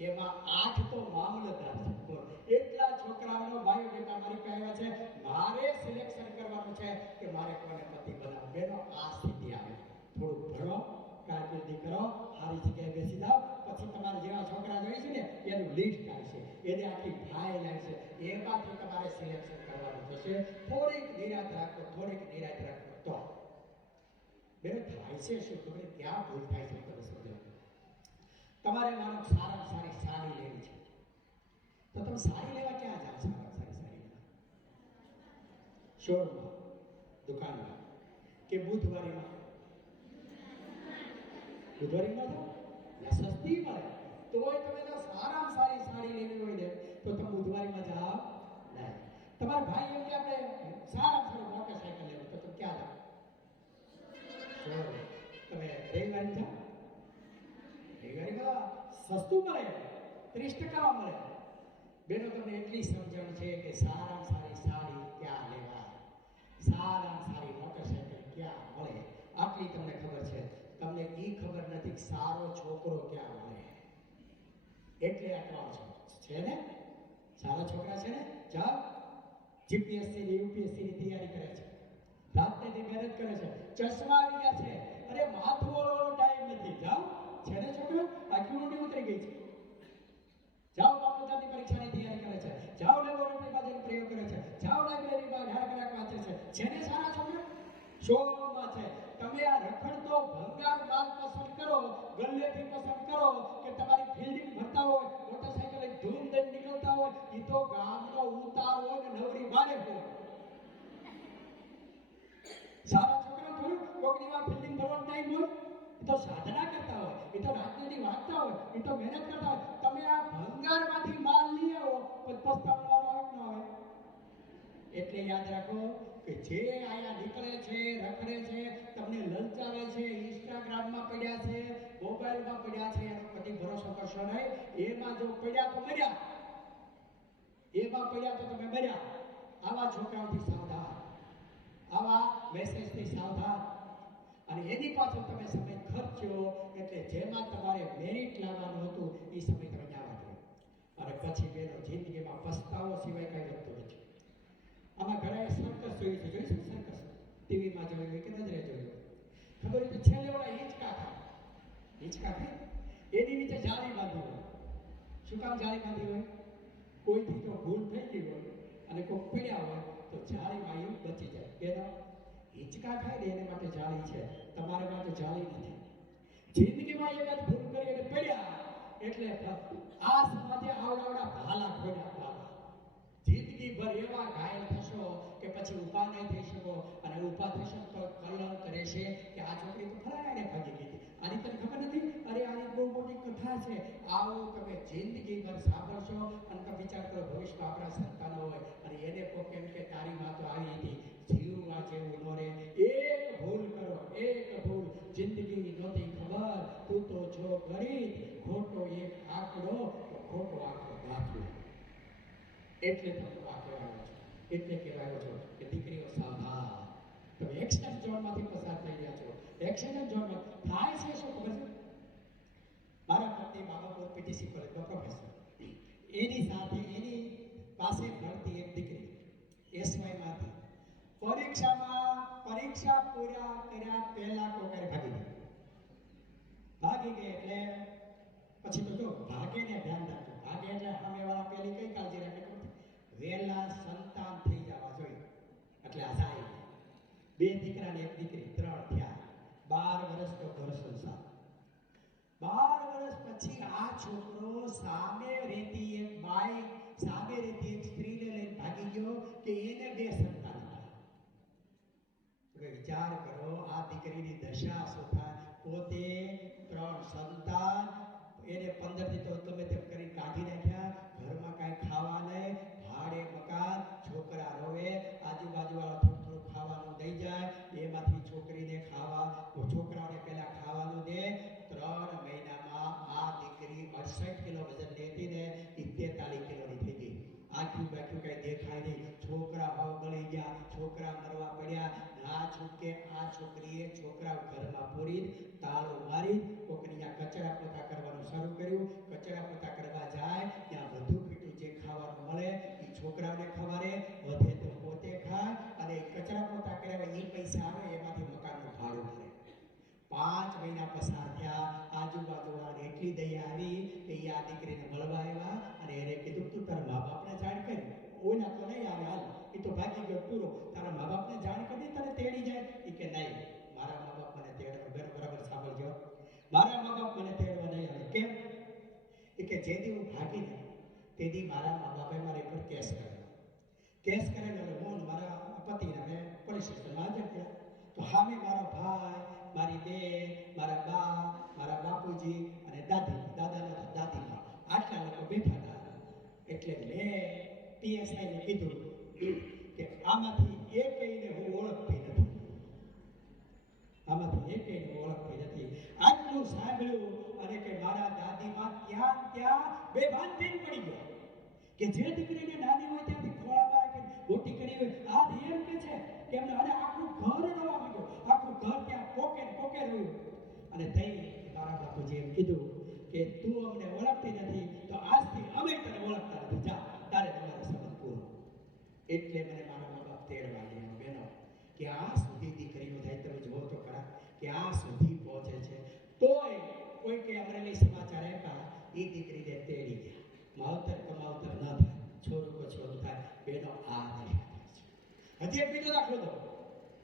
એમાં 8 તો મામલતદાર છે. એટલા છોકરાઓનો બાયોડેટા મારી પાસે આવ્યા છે, મારે સિલેક્શન કરવાનું છે કે મારે કોને પતિ બનાવવો. બેનો આ સ્થિતિ આવે. થોડુંક ભણો, કારકિર્દી કરો, સારી જગ્યાએ બેસી જાઓ, પછી તમારે જેવા છોકરા જોઈએ છે ને એનું લિસ્ટ આવશે, એને આખી ફાઇલ આવશે, એમાંથી તમારે સિલેક્શન કરવાનું થશે. થોડીક નિરાત રાખો તો બેનો થાય છે શું તમને ક્યાં ભૂલ થાય છે તમે સમજો. તમારે માનો સારામાં સારી સાડી લેવી છે, તો તમે સાડી લેવા ક્યાં જાઓ? સારામાં સારી સાડી લેવા શોરૂમમાં, દુકાનમાં, કે બુધવારીમાં જાઓ, સસ્તી મળે. તોય તમે જો સારામાં સારી સાડી લેવી હોય ને તો તમે બુધવારીમાં જાઓ નહીં. તમારા ભાઈ એમ કે આપણે સારામાં સારી મોટરસાઇકલ લેવું, તો તમે ક્યાં જાઓ? તમે રવિવારે જાઓ. રવિવારે સસ્તું મળે, 30% મળે. બેનો તમને એટલી સમજણ છે કે સારામાં સારી સાડી ક્યાં લેવાય, સારામાં સારી મોટરસાઇકલ ક્યાં મળે, આટલી તમને ખબર છે. તમને એ ખબર નથી કે સારો છોકરો ક્યાં મળે. એટલે આ છે ને સારા છોકરા છે ને, જાઓ જીપીએસસી ની યુપીએસસી ની તૈયારી કરે છે, રાતની મહેનત કરે છે, ચશ્મા આવી ગયા છે, અરે માથું ઓળવાનો ટાઈમ નથી. જાઓ છે ને છોકરો, આખી ઊંડી ઉતરી ગઈ છે. જાઓ મામલતદારની પરીક્ષાની તૈયારી કરે છે, જાઓ લેબોરેટરી બાજુ પ્રયોગ કરે છે, જાઓ લાઇબ્રેરીમાં 18 કલાક વાંચે છે ને સારા છોકરા? શોરૂમમાં છે. તમે આ રખડતો ભંગાર માલ પસંદ કરો, ગલ્લેથી પસંદ કરો, કે તમારી ફિલ્ડિંગ ભરતા હોય, મોટરસાઇકલ ધૂમ દઈને નીકળતા હોય, એ તો ગામનો ઉતાર હોય ને નવરી બારે હોય. સારા છોકરા થોડું કોકની વાર ફિલ્ડિંગ ભરવાનો ટાઈમ હોય, એ તો સાધના કરતા હોય, એ તો રાજનીતિ વાંચતા હોય, એ તો મહેનત કરતા હોય. તમે આ ભંગારમાંથી માલ લઈ આવો તો પસ્તાવાનો આવે ન આવે. એટલે યાદ રાખો કે જે આયા નીકળે છે, રખડે છે, તમને લલચાવે છે, ઇન્સ્ટાગ્રામમાં પડ્યા છે, મોબાઈલમાં પડ્યા છે, એનો કદી ભરોસો કરશો નહીં. એમાં જો પડ્યા તો મર્યા, એમાં પડ્યા તો તમે મર્યા. આવા છોકરાઓથી સાવધાન, આવા મેસેજથી સાવધાન. અને એની પાછળ તમે સમય ખર્ચ્યો એટલે જેમાં તમારે મેરિટ લાવવાનું હતું એ સમય તમે જવા દો, અને પછી બેનો જિંદગીમાં પસ્તાવો સિવાય કઈ વધતું નથી. આમાં ઘણા સર્કસ જોયું છે, જોઈશું સર્કસ ટીવીમાં જોયું હોય કે નજરે જોયું, ખબર હોય તો છેલ્લે ઓલા હિંચકા ખાય, એની નીચે જાળી બાંધી હોય. શું કામ જાળી બાંધી હોય? કોઈથી તો ભૂલ થઈ ગઈ હોય અને કોઈ પીડ્યા હોય તો જાળીમાં એવું બચી જાય. બેનો હિંચકા ખાય ને એને માટે જાળી છે, તમારે માટે જાળી નથી. જિંદગીમાં એક જ ભૂલ કરી અને પડ્યા એટલે આ સમાજે આવડાવડા ભાલા ખોડ્યા. જિંદગી ભર એવા ઘાયલ થશો કે પછી ઊભા નહીં થઈ શકો, અને ઊભા થશો તો કલંક રહેશે કે આ છોકરી તો ફલાણે ભાગી ગઈ હતી, આની તને ખબર નથી, અરે આની બહુ મોટી કથા છે. આવું તમે જિંદગી ભર સાંભળશો અને તમે વિચાર કરો ભવિષ્યમાં આપણા સંતાનો હોય અને એને કોઈ કેમ કે તારી માં તો આવી હતી, જીવવા જેવું ન રહે. એક ભૂલ કરો, એક ભૂલ, જિંદગી નહોતી ખબર, તું તો છો ગરીબ, ખોટો એક આંકડો તો ખોટો આંકડો દાખલો. એટલે તમને આ કહેવાયો છો, એટલે કહેવાયો છો કે દીકરીઓ સાવધાન, તમે એક્સિડન્ટ ઝોનમાંથી પસાર થઈ રહ્યા છો. એક્સિડન્ટ ઝોનમાં થાય છે શું ખબર છે? મારા પત્ની બાબાપુર પીટીસી કોલેજમાં પ્રોફેસર, એની સાથે એની પાસે ભણતી એક દીકરી એસવાયમાંથી પરીક્ષા પૂરા કર્યા પહેલા કોકરે ભાગી ગઈ એટલે પછી તો જો ભાગે ને ધ્યાન રાખજો, ભાગે એટલે એટલે આ જાય 2 દીકરા ને 1 દીકરી 3 થયા 12 વર્ષ તો ઘર સંસાર 12 વર્ષ પછી આ છોકરો સામે રહેતી એક બાઈ સામે રહેતી એક સ્ત્રીને લઈને ભાગી ગયો કે એને 2 સંતાન હતા. હવે વિચાર કરો આ દીકરીની દશા શું થાય. પોતે 3 સંતાન એને 15 દી તો ગમે તેમ કરી કાઢી નાખ્યા. ઘરમાં કાંઈ ખાવા નહીં, ભાડે મકાન, છોકરા રોવે, આજુબાજુવાળા થોડું થોડું ખાવાનું દઈ જાય, એમાંથી છોકરીને છોકરાઓને પહેલા ખાવાનું દે. 3 મહિનામાં આ દીકરી 68 કિલો વજન લેતી ને 43 કિલોની થઈ ગઈ. આખું બાકી કઈ દેખાય નહીં. છોકરા ભાવ ગળી ગયા, છોકરા મરવા પડ્યા. ના છૂટકે આ છોકરીએ છોકરા ઘરમાં પૂરી તાળું મારી કોકની કચરા પોતા કરવાનું શરૂ કર્યું. કચરા પોતા કરવા જાય ત્યાં વધુ પીટું જે ખાવાનું મળે એ છોકરાઓને ખવારે, વધે તો પોતે ખાય અને કચરા પોતા કર્યા એ પૈસા આવે એમાંથી મકાનનું ભાડું મળે. 5 મહિના પસાર થયા. આજુબાજુવાળાને એટલી દયા આવી કે આ દીકરીને મળવા આવ્યા અને એને કીધું તું તારા મા બાપને જાણ કરી. ઓલા તો નહીં આવે, હાલ એ તો ભાગી ગયો પૂરો. તારા મા બાપને જાણ કરી તને તેડી જાય. એ કે નહીં, મારા મા બાપ મને તેડવા, બરાબર સાંભળજો, મારા મા બાપ મને તેડવા નહીં આવે. કેમ? એ કે જેથી હું ભાગી ને તેથી મારા મા બાપે મારી પર કેસ કર્યો. કેસ કરેલો હું મારા પતિને મેં પોલીસ સ્ટેશનમાં હાજર થયા. તો સામે મારો ભાઈ, મારી બેન, મારા બા, મારા બાપુજી અને દાદાના દાદીમાં આટલા લોકો બેઠા હતા. એટલે મેં પીએસઆઈને કીધું કે આમાંથી એકઈને હું ઓળખતી નથી, આમાંથી એકઈને ઓળખતી નથી. આટલું સાંભળ્યું અને કે મારા દાદીમાં ત્યાં બેભાન થઈને પડી ગયો કે જે દીકરીને નાની હોય ત્યાંથી ખોળામાં રાખીને મોટી કરી હોય. આ એમ કે છે કે એમને અને આખું ઘર રડવા માંડ્યો, આખું ઘર ત્યાં કોકે રહ્યું. અને થઈ મારા બાપુજી એમ કીધું કે તું અમને ઓળખતી નથી તો આજથી અમે તને ઓળખતા નથી, જા તારે તમારો સંબંધ પૂરો. એટલે મને મારા મા બાપ તેડવા ગયા. બહેનો, કે આ સુધી દીકરીઓ થાય તમે જુઓ તો ખરા કે આ સુધી પહોંચે છે. તોય કોઈ કે અમરેલી સમાચાર આપ્યા એ દીકરીને તેડી ગયા. માવતર કમાવતર ન થાય, છોરું કો છોરું થાય. બહેનો, આ દશા થાય છે. હજી એક બીજો દાખલો દો.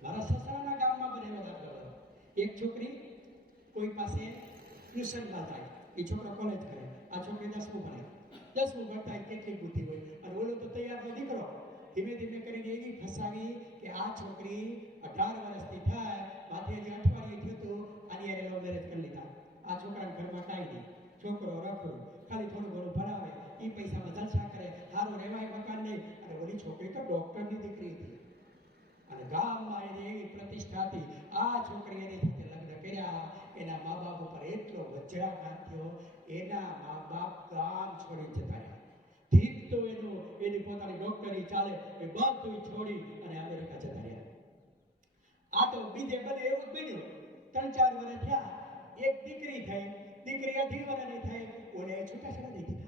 મારા સસરાના ગામમાં બનેલો દાખલો દો. એક છોકરી કોઈ પાસે ટ્યુશનમાં જાય, એ છોકરો કોલેજ કરે, આ છોકરી 10મું ભણે. 10મું ભણતા કેટલી બુદ્ધિ હોય, અને ઓલો તો તૈયારનો દીકરો. ધીમે ધીમે કરીને એવી ફસાવી કે આ છોકરી 18 વર્ષની થાય, માથે જે અઠવાડિયું થયું હતું આની એને લવ મેરેજ કરી લીધા. આ છોકરાના ઘરમાં કાંઈ નહીં, છોકરો રખડું, ખાલી થોડું ઘણું ભણાવે, એ પૈસામાં જલસા કરે, સારું રહેવાય મકાન નહીં. અને ઓલી છોકરી તો ડૉક્ટરની દીકરી હતી અને ગામમાં એની એવી પ્રતિષ્ઠા હતી. આ છોકરી એની સાથે લગ્ન કર્યા. એના મા બાપ ઉપર એટલો વજ્રાઘાત થયો, એના મા બાપ ગામ છોડી જતા રહ્યા. ઠીક તો એની પોતાની ડોક્ટરી ચાલે એ બધું છોડી અને અમેરિકા જતા રહ્યા. આ તો બીજે બધે એવું જ બન્યું. 3-4 વર્ષ થયા, એક દીકરી થઈ, દીકરી 18 વર્ષની થઈ, ઓને છૂટાછેડા દઈ દીધા.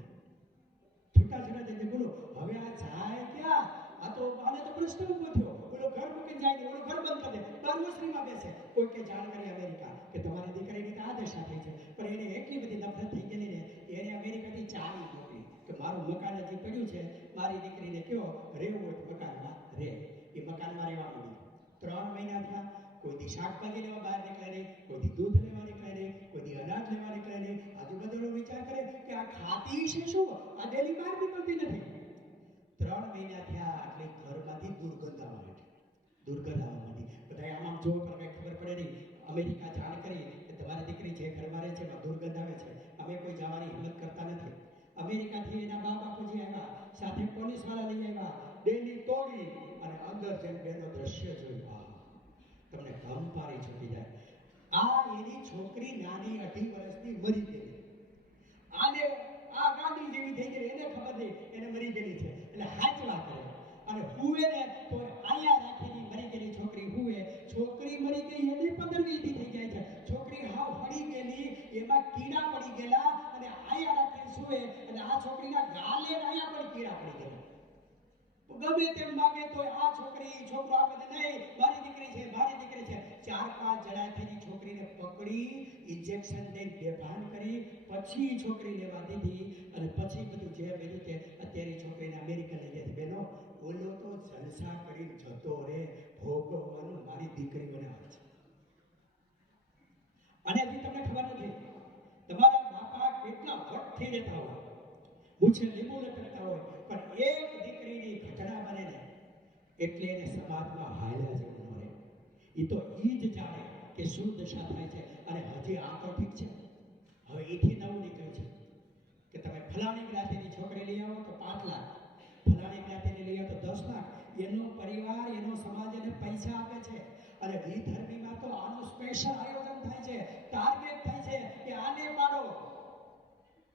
છૂટાછેડા દઈને બોલો હવે આ જાય ક્યાં? આ તો આને તો પ્રશ્ન ઉભો થયો. ઓલો ઘર મૂકીને જાય ને ઓલો ઘર બંધ કરી દે, બારમોસરીમાં બેસે. કોઈ કે જાણ કરી અમેરિકા કે તમારી દીકરીની તો આ દશા થઈ છે. પણ એને એટલી બધી નફરત થઈ ગયેલી ને એને અમેરિકાથી ચાવી મોકલી કે મારું મકાન હજી પડ્યું છે, મારી દીકરીને કયો રહેવું હોય તો મકાનમાં રહે. એ મકાનમાં રહેવા માંડી. 3 મહિના થયા. કોઈ દી શાકભાજી લેવા બહાર નીકળે નહીં, કોઈ દી દૂધ લેવા નીકળે નહીં, કોઈ દી અનાજ લેવા નીકળે નહીં. આજુબાજુનો વિચાર કરે કે આ ખાતી છે શું, આ ડેલી બહાર નીકળતી નથી. 3 મહિના થયા એટલે ઘરમાંથી દુર્ગંધ આવવા માંડી. બધા આમ જો પણ કંઈ ખબર પડે નહીં. અમેરિકા જાણ કરી કે તમારી દીકરી જે ઘરમાં રહે છે એમાં દુર્ગંધ આવે છે, અમે કોઈ જવાની હિંમત કરતા નથી. અમેરિકાથી એના બા બાપુજી આવ્યા, સાથે પોલીસવાળા લઈ આવ્યા, ડેલી તોડી અને અંદર જઈને બેનો દ્રશ્ય જોયું. તમને કંપારી છૂટી જાય. આ એની છોકરી નાની 18 વર્ષની મરી ગઈ. આને આ ગાંડી જેવી થઈ ગઈ, એને ખબર નહીં એને મરી ગયેલી છે એટલે હાચવા કરે. અને હુવે ને તો આયા રાખેલી મરી ગયેલી છોકરી હુવે. છોકરી મરી ગઈ એની 15-20 દી થઈ જાય છે. છોકરી હાવ હળી ગયેલી, એમાં કીડા પડી ગયેલા અને આયા રાખીને સુવે અને આ છોકરીના ગાલે આયા પણ કીડા પડી ગયેલા. ગમે તેમ માગે તો આ છોકરો આપે નહીં, મારી દીકરી છે, મારી દીકરી છે. 4-5 જણાથી છોકરીને પકડી ઇન્જેક્શન દઈને બેભાન કરી પછી છોકરી લેવા દીધી અને પછી બધું જે મેળ્યું છે અત્યારે છોકરીને અમેરિકા લઈ ગયા. બહેનો, ઓલો તો જલસા કરીને જતો રે અને હજી તમને ખબર નથી તમારા બાપા કેટલા વટથી રહેતા હોય, પૂછે લીંબુ લટકતા હોય, પણ એક દીકરીની ઘટના બને ને એટલે એને સમાજમાં હાલ્યા જેવું ન રહે. એ તો ઈ જ જાણે કે શું દશા થાય છે. અને હજી આ તો ઠીક છે, હવે એથી નવું નીકળ્યું છે કે તમે ફલાણી જ્ઞાતિની છોકરી લઈ આવો તો 5 લાખ, ફલાણી જ્ઞાતિની લઈ આવો તો 10 લાખ. એનો પરિવાર, એનો સમાજ એને પૈસા આપે છે. અને વિધર્મીમાં તો આનું સ્પેશિયલ આયોજન થાય છે, ટાર્ગેટ થાય છે કે આને પાડો.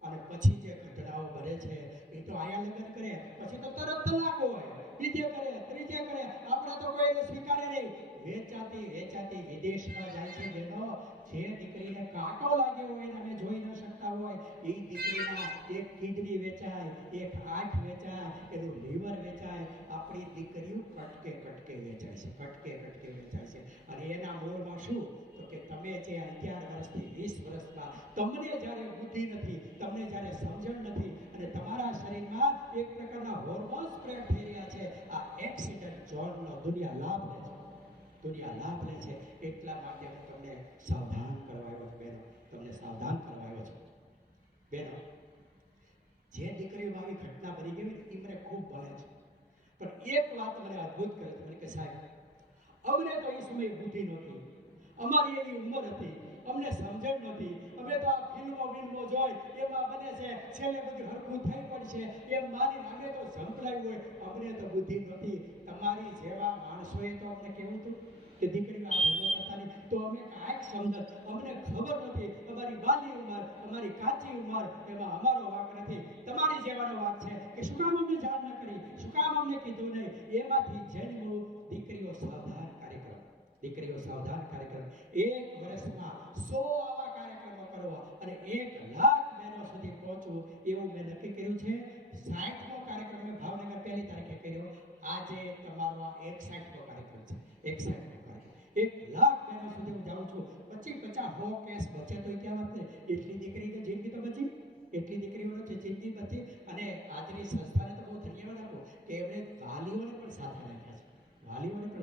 અને પછી જે ઘટનાઓ બને છે એ તો આયા લગ્ન કરે પછી તો તરત તલાક હોય, બીજે કરે, ત્રીજે કરે, આપણે તો કોઈને સ્વીકારે નહીં. વેચાતી વિદેશમાં જાય છે જેનો જે દીકરીને કાંટો લાગ્યો હોય ને અમે જોઈ ન શકતા હોય એ દીકરીના એક કિડની વેચાય, એક આંખ વેચાય, એનું લીવર વેચાય. આપણી દીકરીઓ કટકે વેચાય છે. અને એના મૂળમાં શું? તો કે તમે જે 11 વર્ષથી 20 વર્ષમાં તમને જ્યારે બુદ્ધિ નથી, તમને જ્યારે સમજણ નથી અને તમારા શરીરમાં એક પ્રકારના હોર્મોન્સ પ્રયોગ થઈ રહ્યા છે, આ એક્સિડન્ટ ઝોનનો દુનિયા લાભ લે છે. એટલા માટે હું તમને સાવધાન કરવા આવ્યો છું બહેનો, તમને સાવધાન કરવા આવ્યો છું બહેનો. જે દીકરીઓમાં આવી ઘટના બની ગઈ એ મને ખૂબ ભળે છે, પણ એક વાત મને અદ્ભુત કરે છે. મને કે સાહેબ, અમને તો એ સમયે બુદ્ધિ નહોતી, અમારી એવી ઉંમર હતી, અમને સમજણ નહોતી, અમે તો આ ફિલ્મો જોઈ એમાં બને છે છેલ્લે બધું હરખું થઈ પડશે એમ માની અમે તો સંભળાયું હોય, અમને તો બુદ્ધિ નહોતી. તમારી જેવા માણસોએ તો અમને કેવું હતું કે દીકરીઓ આ ધંધો કરતા નહીં, તો અમે કાંઈક સમજત, અમને ખબર નથી. અમારી બાલી ઉંમર, અમારી કાચી ઉંમર, એમાં અમારો વાંક નથી, તમારી જેવાનો વાંક છે કે શું કામ અમને જાણ ન કરી, શું કામ અમને કીધું નહીં. એમાંથી જન્મ્યું દીકરીઓ સાવધાન કાર્યક્રમ. 1 વર્ષમાં 100 આવા કાર્યક્રમો કરવા અને 1 લાખ બહેનો સુધી પહોંચવું એવું મેં નક્કી કર્યું છે. 60મો કાર્યક્રમ મેં ભાવનગર 1 તારીખે કર્યો. આજે તમારો 61મો કાર્યક્રમ છે. 61મો કાર્યક્રમ 1 લાખ બહેનો સુધી હું જાઉં છું. 25-50 100 કેસ બચે તો ક્યાં વાત નહીં. એટલી દીકરીની જિંદગી તો બચી, એટલી દીકરીઓનો જે જિંદગી બચી. અને આજની સંસ્થાને તો બહુ ધન્યવાદ આપો કે એમણે વાલીઓને પણ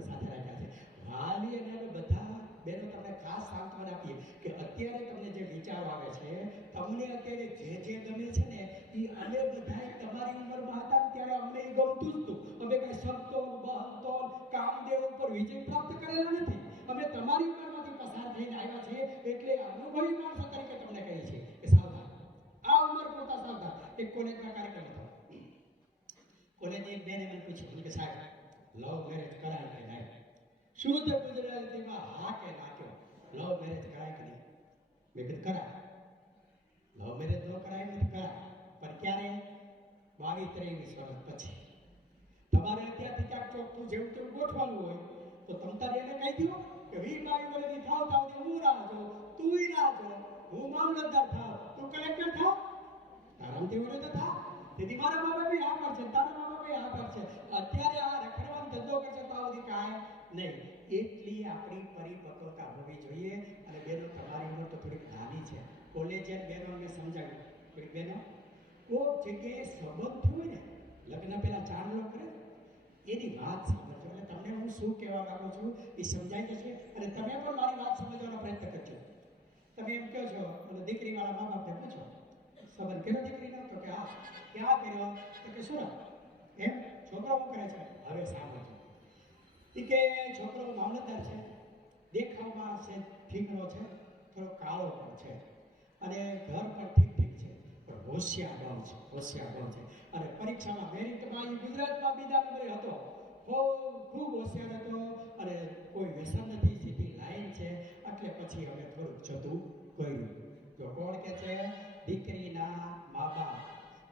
સાથે રાખ્યા છે. વાલી અને બધા બહેનો તમને ખાસ સાંત્વન આપીએ કે અત્યારે તમને જે વિચારો આવે છે, તમને અત્યારે જે ગમે છે ને એ અમે બધા તમારી ઉંમરમાં હતા ત્યારે અમને એ ગમતું જ હતું. અમે કઈ સંતોન, બહંતોન, કામદેવ ઉપર વિજય પ્રાપ્ત કરેલા નથી. અમે તમારી ઉંમરમાંથી પસાર થઈને આવ્યા છીએ, એટલે અનુભવી માણસો તરીકે તમને કહીએ છીએ કે સાવધાન, આ ઉંમર પૂરતા સાવધાન. એક કોલેજના કાર્યક્રમ હતો. કોલેજની એક બેને મને પૂછ્યું કે સાહેબ, લવ મેરેજ કરાય કે નહીં? શુદ્ધ ગુજરાતીમાં હા કે ના કહો, લવ મેરેજ કરાય કે નહીં? મેં કીધું કરાય. લવ મેરેજ ન કરાય નથી, કરાય, પણ ક્યારે? 22-23 વર્ષ પછી. તમારે અત્યારથી ક્યાંક ચોખ્ખું જેવું તેવું ગોઠવાનું હોય તો તમ તારે એને કહી દો કે 22 વર્ષની થાવ હું રાહ જોઉં, તુંય રાહ જો, હું મામલતદાર થાવ, તું કલેક્ટર થાવ, તારામથી વડે તો થાવ. તેથી મારા મા બાપે આ પડશે, તારા મા બાપે આ પડશે. અત્યારે આ રખડવાનો ધંધો કરશે તો આ બધી કાંઈ નહીં. એટલી આપણી પરિપક્વતા હોવી જોઈએ. અને બેનો, તમારી ઉંમર તો થોડીક નાની છે. કોલેજિયન બહેનો મેં સમજાવ્યું, થોડીક બહેનો કોઈક જગ્યાએ સંબંધ થયો ને, લગ્ન પહેલા ચાંદલો કરે એની વાત સાંભળજો. અને તમને હું શું કહેવા માંગુ છું એ સમજાઈ જશે. અને તમે પણ મારી વાત સમજવાનો પ્રયત્ન કરજો. તમે એમ કહો છો, અને દીકરીવાળા મા બાપને પૂછો, સંબંધ કર્યો દીકરીનો? તો કે હા. ક્યાં કર્યો? તો કે શું એમ છોકરો શું કરે છે? હવે સાંભળજો. એ કે છોકરો મામલતદાર છે, દેખાવમાં છે ઠીકનો છે, થોડો કાળો પણ છે, અને ઘર પણ ઠીક છે, પણ હોશિયાર બહુ છે. અને પરીક્ષામાં મેરિટમાં એ ગુજરાતમાં બીજા નંબરે હતો. ખૂબ હોશિયાર હતો અને કોઈ વ્યસન નથી, સીધી લાઈન છે. એટલે પછી અમે થોડુંક જતું કર્યું. તો કોણ કે છે? દીકરીના મા બાપ.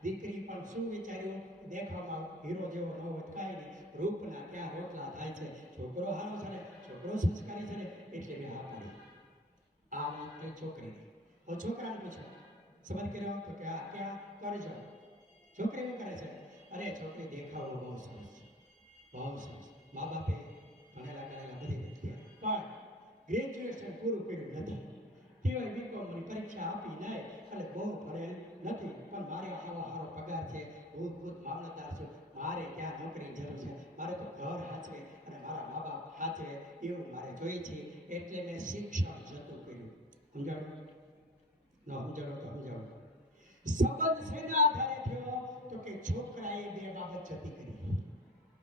દીકરી પણ શું વિચાર્યું? દેખાવમાં હીરો જેવો ન હોય કાંઈ નહીં, રૂપના ક્યાં રોટલા થાય છે, છોકરો સારો છે ને, છોકરો સંસ્કારી છે ને, એટલે મેં હા પાડી. આ વાત થઈ છોકરીની. હવે છોકરાને પૂછો, સંબંધ કર્યો? તો કે હા. ક્યાં કરજો? છોકરી શું કરે છે? અરે છોકરી દેખાવો બહુ સરસ છે, બહુ સરસ. મા બાપે ભણેલા બધી નથી, પણ ગ્રેજ્યુએશન પૂરું કર્યું નથી. ટીવાય બીકોમની પરીક્ષા આપી નહીં, એટલે બહુ ભણેલ નથી, પણ મારે આવો સારો પગાર છે, હું ખુદ મામલતદાર છું, મારે ક્યાં નોકરી જરૂર છે, મારે તો ઘર હાચવે અને મારા મા બાપ હાચવે એવું મારે જોઈએ છે. એટલે મેં શિક્ષણ જતું કર્યું. સમજાણું? ના સમજાણો તો સમજાવો. સંબંધ શેના આધારે થયો? તો કે છોકરાએ બે બાબત જતી કરી.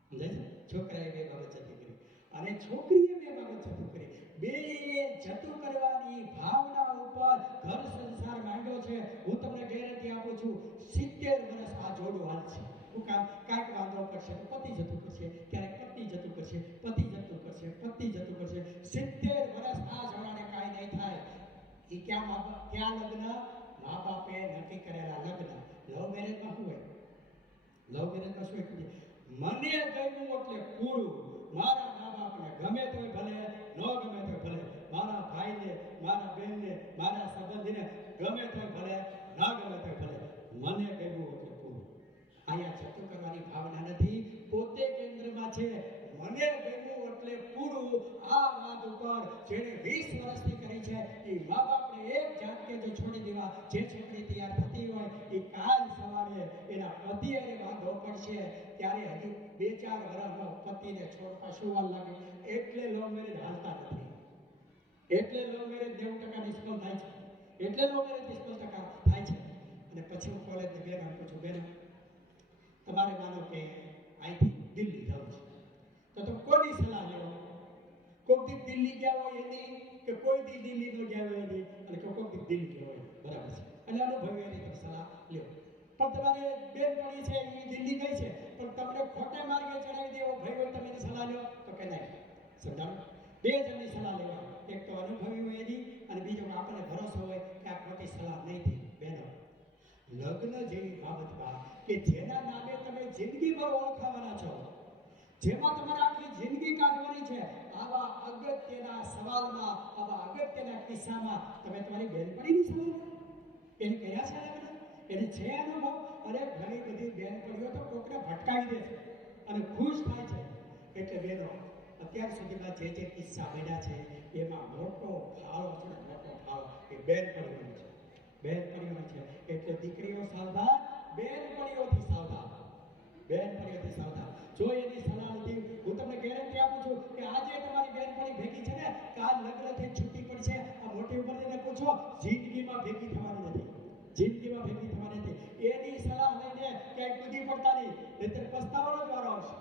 સમજાય છે? છોકરાએ બે બાબત જતી કરી અને છોકરીએ બે બાબત જતું કરી. બેએ જતું કરવાની ભાવના ઉપર ઘર સંસાર માંડ્યો છે. હું તમને ગેરંટી આપું છું 70 વર્ષ આ જોડું હાલશે. શું કામ? કાંઈક વાંધો પડશે તો પતિ જતું કરશે, ક્યારેક પત્ની જતું કરશે, પતિ જતું કરશે, પત્ની જતું કરશે. 70 વર્ષ આ જોડાને કાંઈ નહીં થાય. એ ક્યાં લગ્ન? મા બાપે નક્કી કરેલા લગ્ન. લવ મેરેજમાં શું હોય? લવ મેરેજમાં શું હોય? મને ગમ્યું એટલે પૂરું. મારા મા બાપને ગમે તોય ભલે, ન ગમે તોય ભલે, મારા ભાઈને, મારા બહેનને, મારા સંબંધીને ગમે તોય ભલે, ના ગમે તોય ભલે, મને ગમ્યું એટલે પૂરું. અહીંયા જતું કરવાની ભાવના નથી, પોતે કેન્દ્રમાં છે. મને ગમ્યું એટલે પૂરું. આ વાત ઉપર જેણે 20 વર્ષથી કરી છે એ મા બાપને એક ઝાટકે જો છોડી દેવા જે છોકરી તૈયાર થતી હોય એ કાલ સવારે એના પતિએ વાંધો પડશે ત્યારે હજી 2-4 વર્ષનો પતિને છોડતા શું વાર લાગે? એટલે લવ મેરેજ હાલતા નથી. એટલે લવ મેરેજ 90% નિષ્ફળ થાય છે. એટલે લવ મેરેજ નિષ્ફળ થાય છે. અને પછી હું કોલેજની બેન પૂછું, બેન તમારે માનો કે અહીંથી દિલ્હી જવું છે તો તમે કોની સલાહ લેવો? કોઈક દી દિલ્હી ગયા હોય એની, કે કોઈ દી દિલ્હી ન ગયા હોય એની, અને કોઈક દી દિલ્હી ગયા હોય, બરાબર છે, અને અનુભવી એની તમે સલાહ લ્યો. પણ તમારે બેનપણી છે એ દિલ્હી ગઈ છે પણ તમને ખોટા માર્ગે ચડાવી દેવો ભાઈ હોય, તમે એની સલાહ લ્યો તો કે નહીં. સમજાણું? બે જણની સલાહ લેવા. એક તો અનુભવી હોય એની, અને બીજો આપણને ભરોસો હોય કે આ ખોટી સલાહ નહીં દે. બેનો લગ્ન જેવી બાબતમાં કે જેના નામે તમે જિંદગીભર ઓળખાવાના છો, જેમાં તમારે આખી જિંદગી કાઢવાની છે, આવા અગત્યના સવાલમાં, આવા અગત્યના કિસ્સામાં તમે તમારી બેનપણીની સલાહ એને કયા છે લગ્ન? એને છે અનુભવ? અરે ઘણી બધી બેનપણીઓ તો કોકને ભટકાવી દે છે અને ખુશ થાય છે. એટલે બેનો અત્યાર સુધીમાં જે કિસ્સા બન્યા છે એમાં મોટો ફાળો છે, મોટો ફાળો એ બેનપણીઓનો છે. બેનપણીઓ છે. એટલે દીકરીઓ સાવધાન, બેનપણીઓથી સાવધાન. બેનપણીઓથી સાવધાન. જો એની સલાહ નથી, હું તમને ગેરંટી આપું છું કે આજે તમારી બેનપણી ભેગી છે ને, કાલ લગ્નથી છૂટી પડશે. આ મોટી ઉંમરને પૂછો, જિંદગીમાં ભેગી થવાની નથી. જિંદગીમાં ભેગી થવાની નથી. એની સલાહ લઈને ક્યાંય કૂદી પડતા નહીં, નહીંતર પસ્તાવાનો જ વારો આવશે.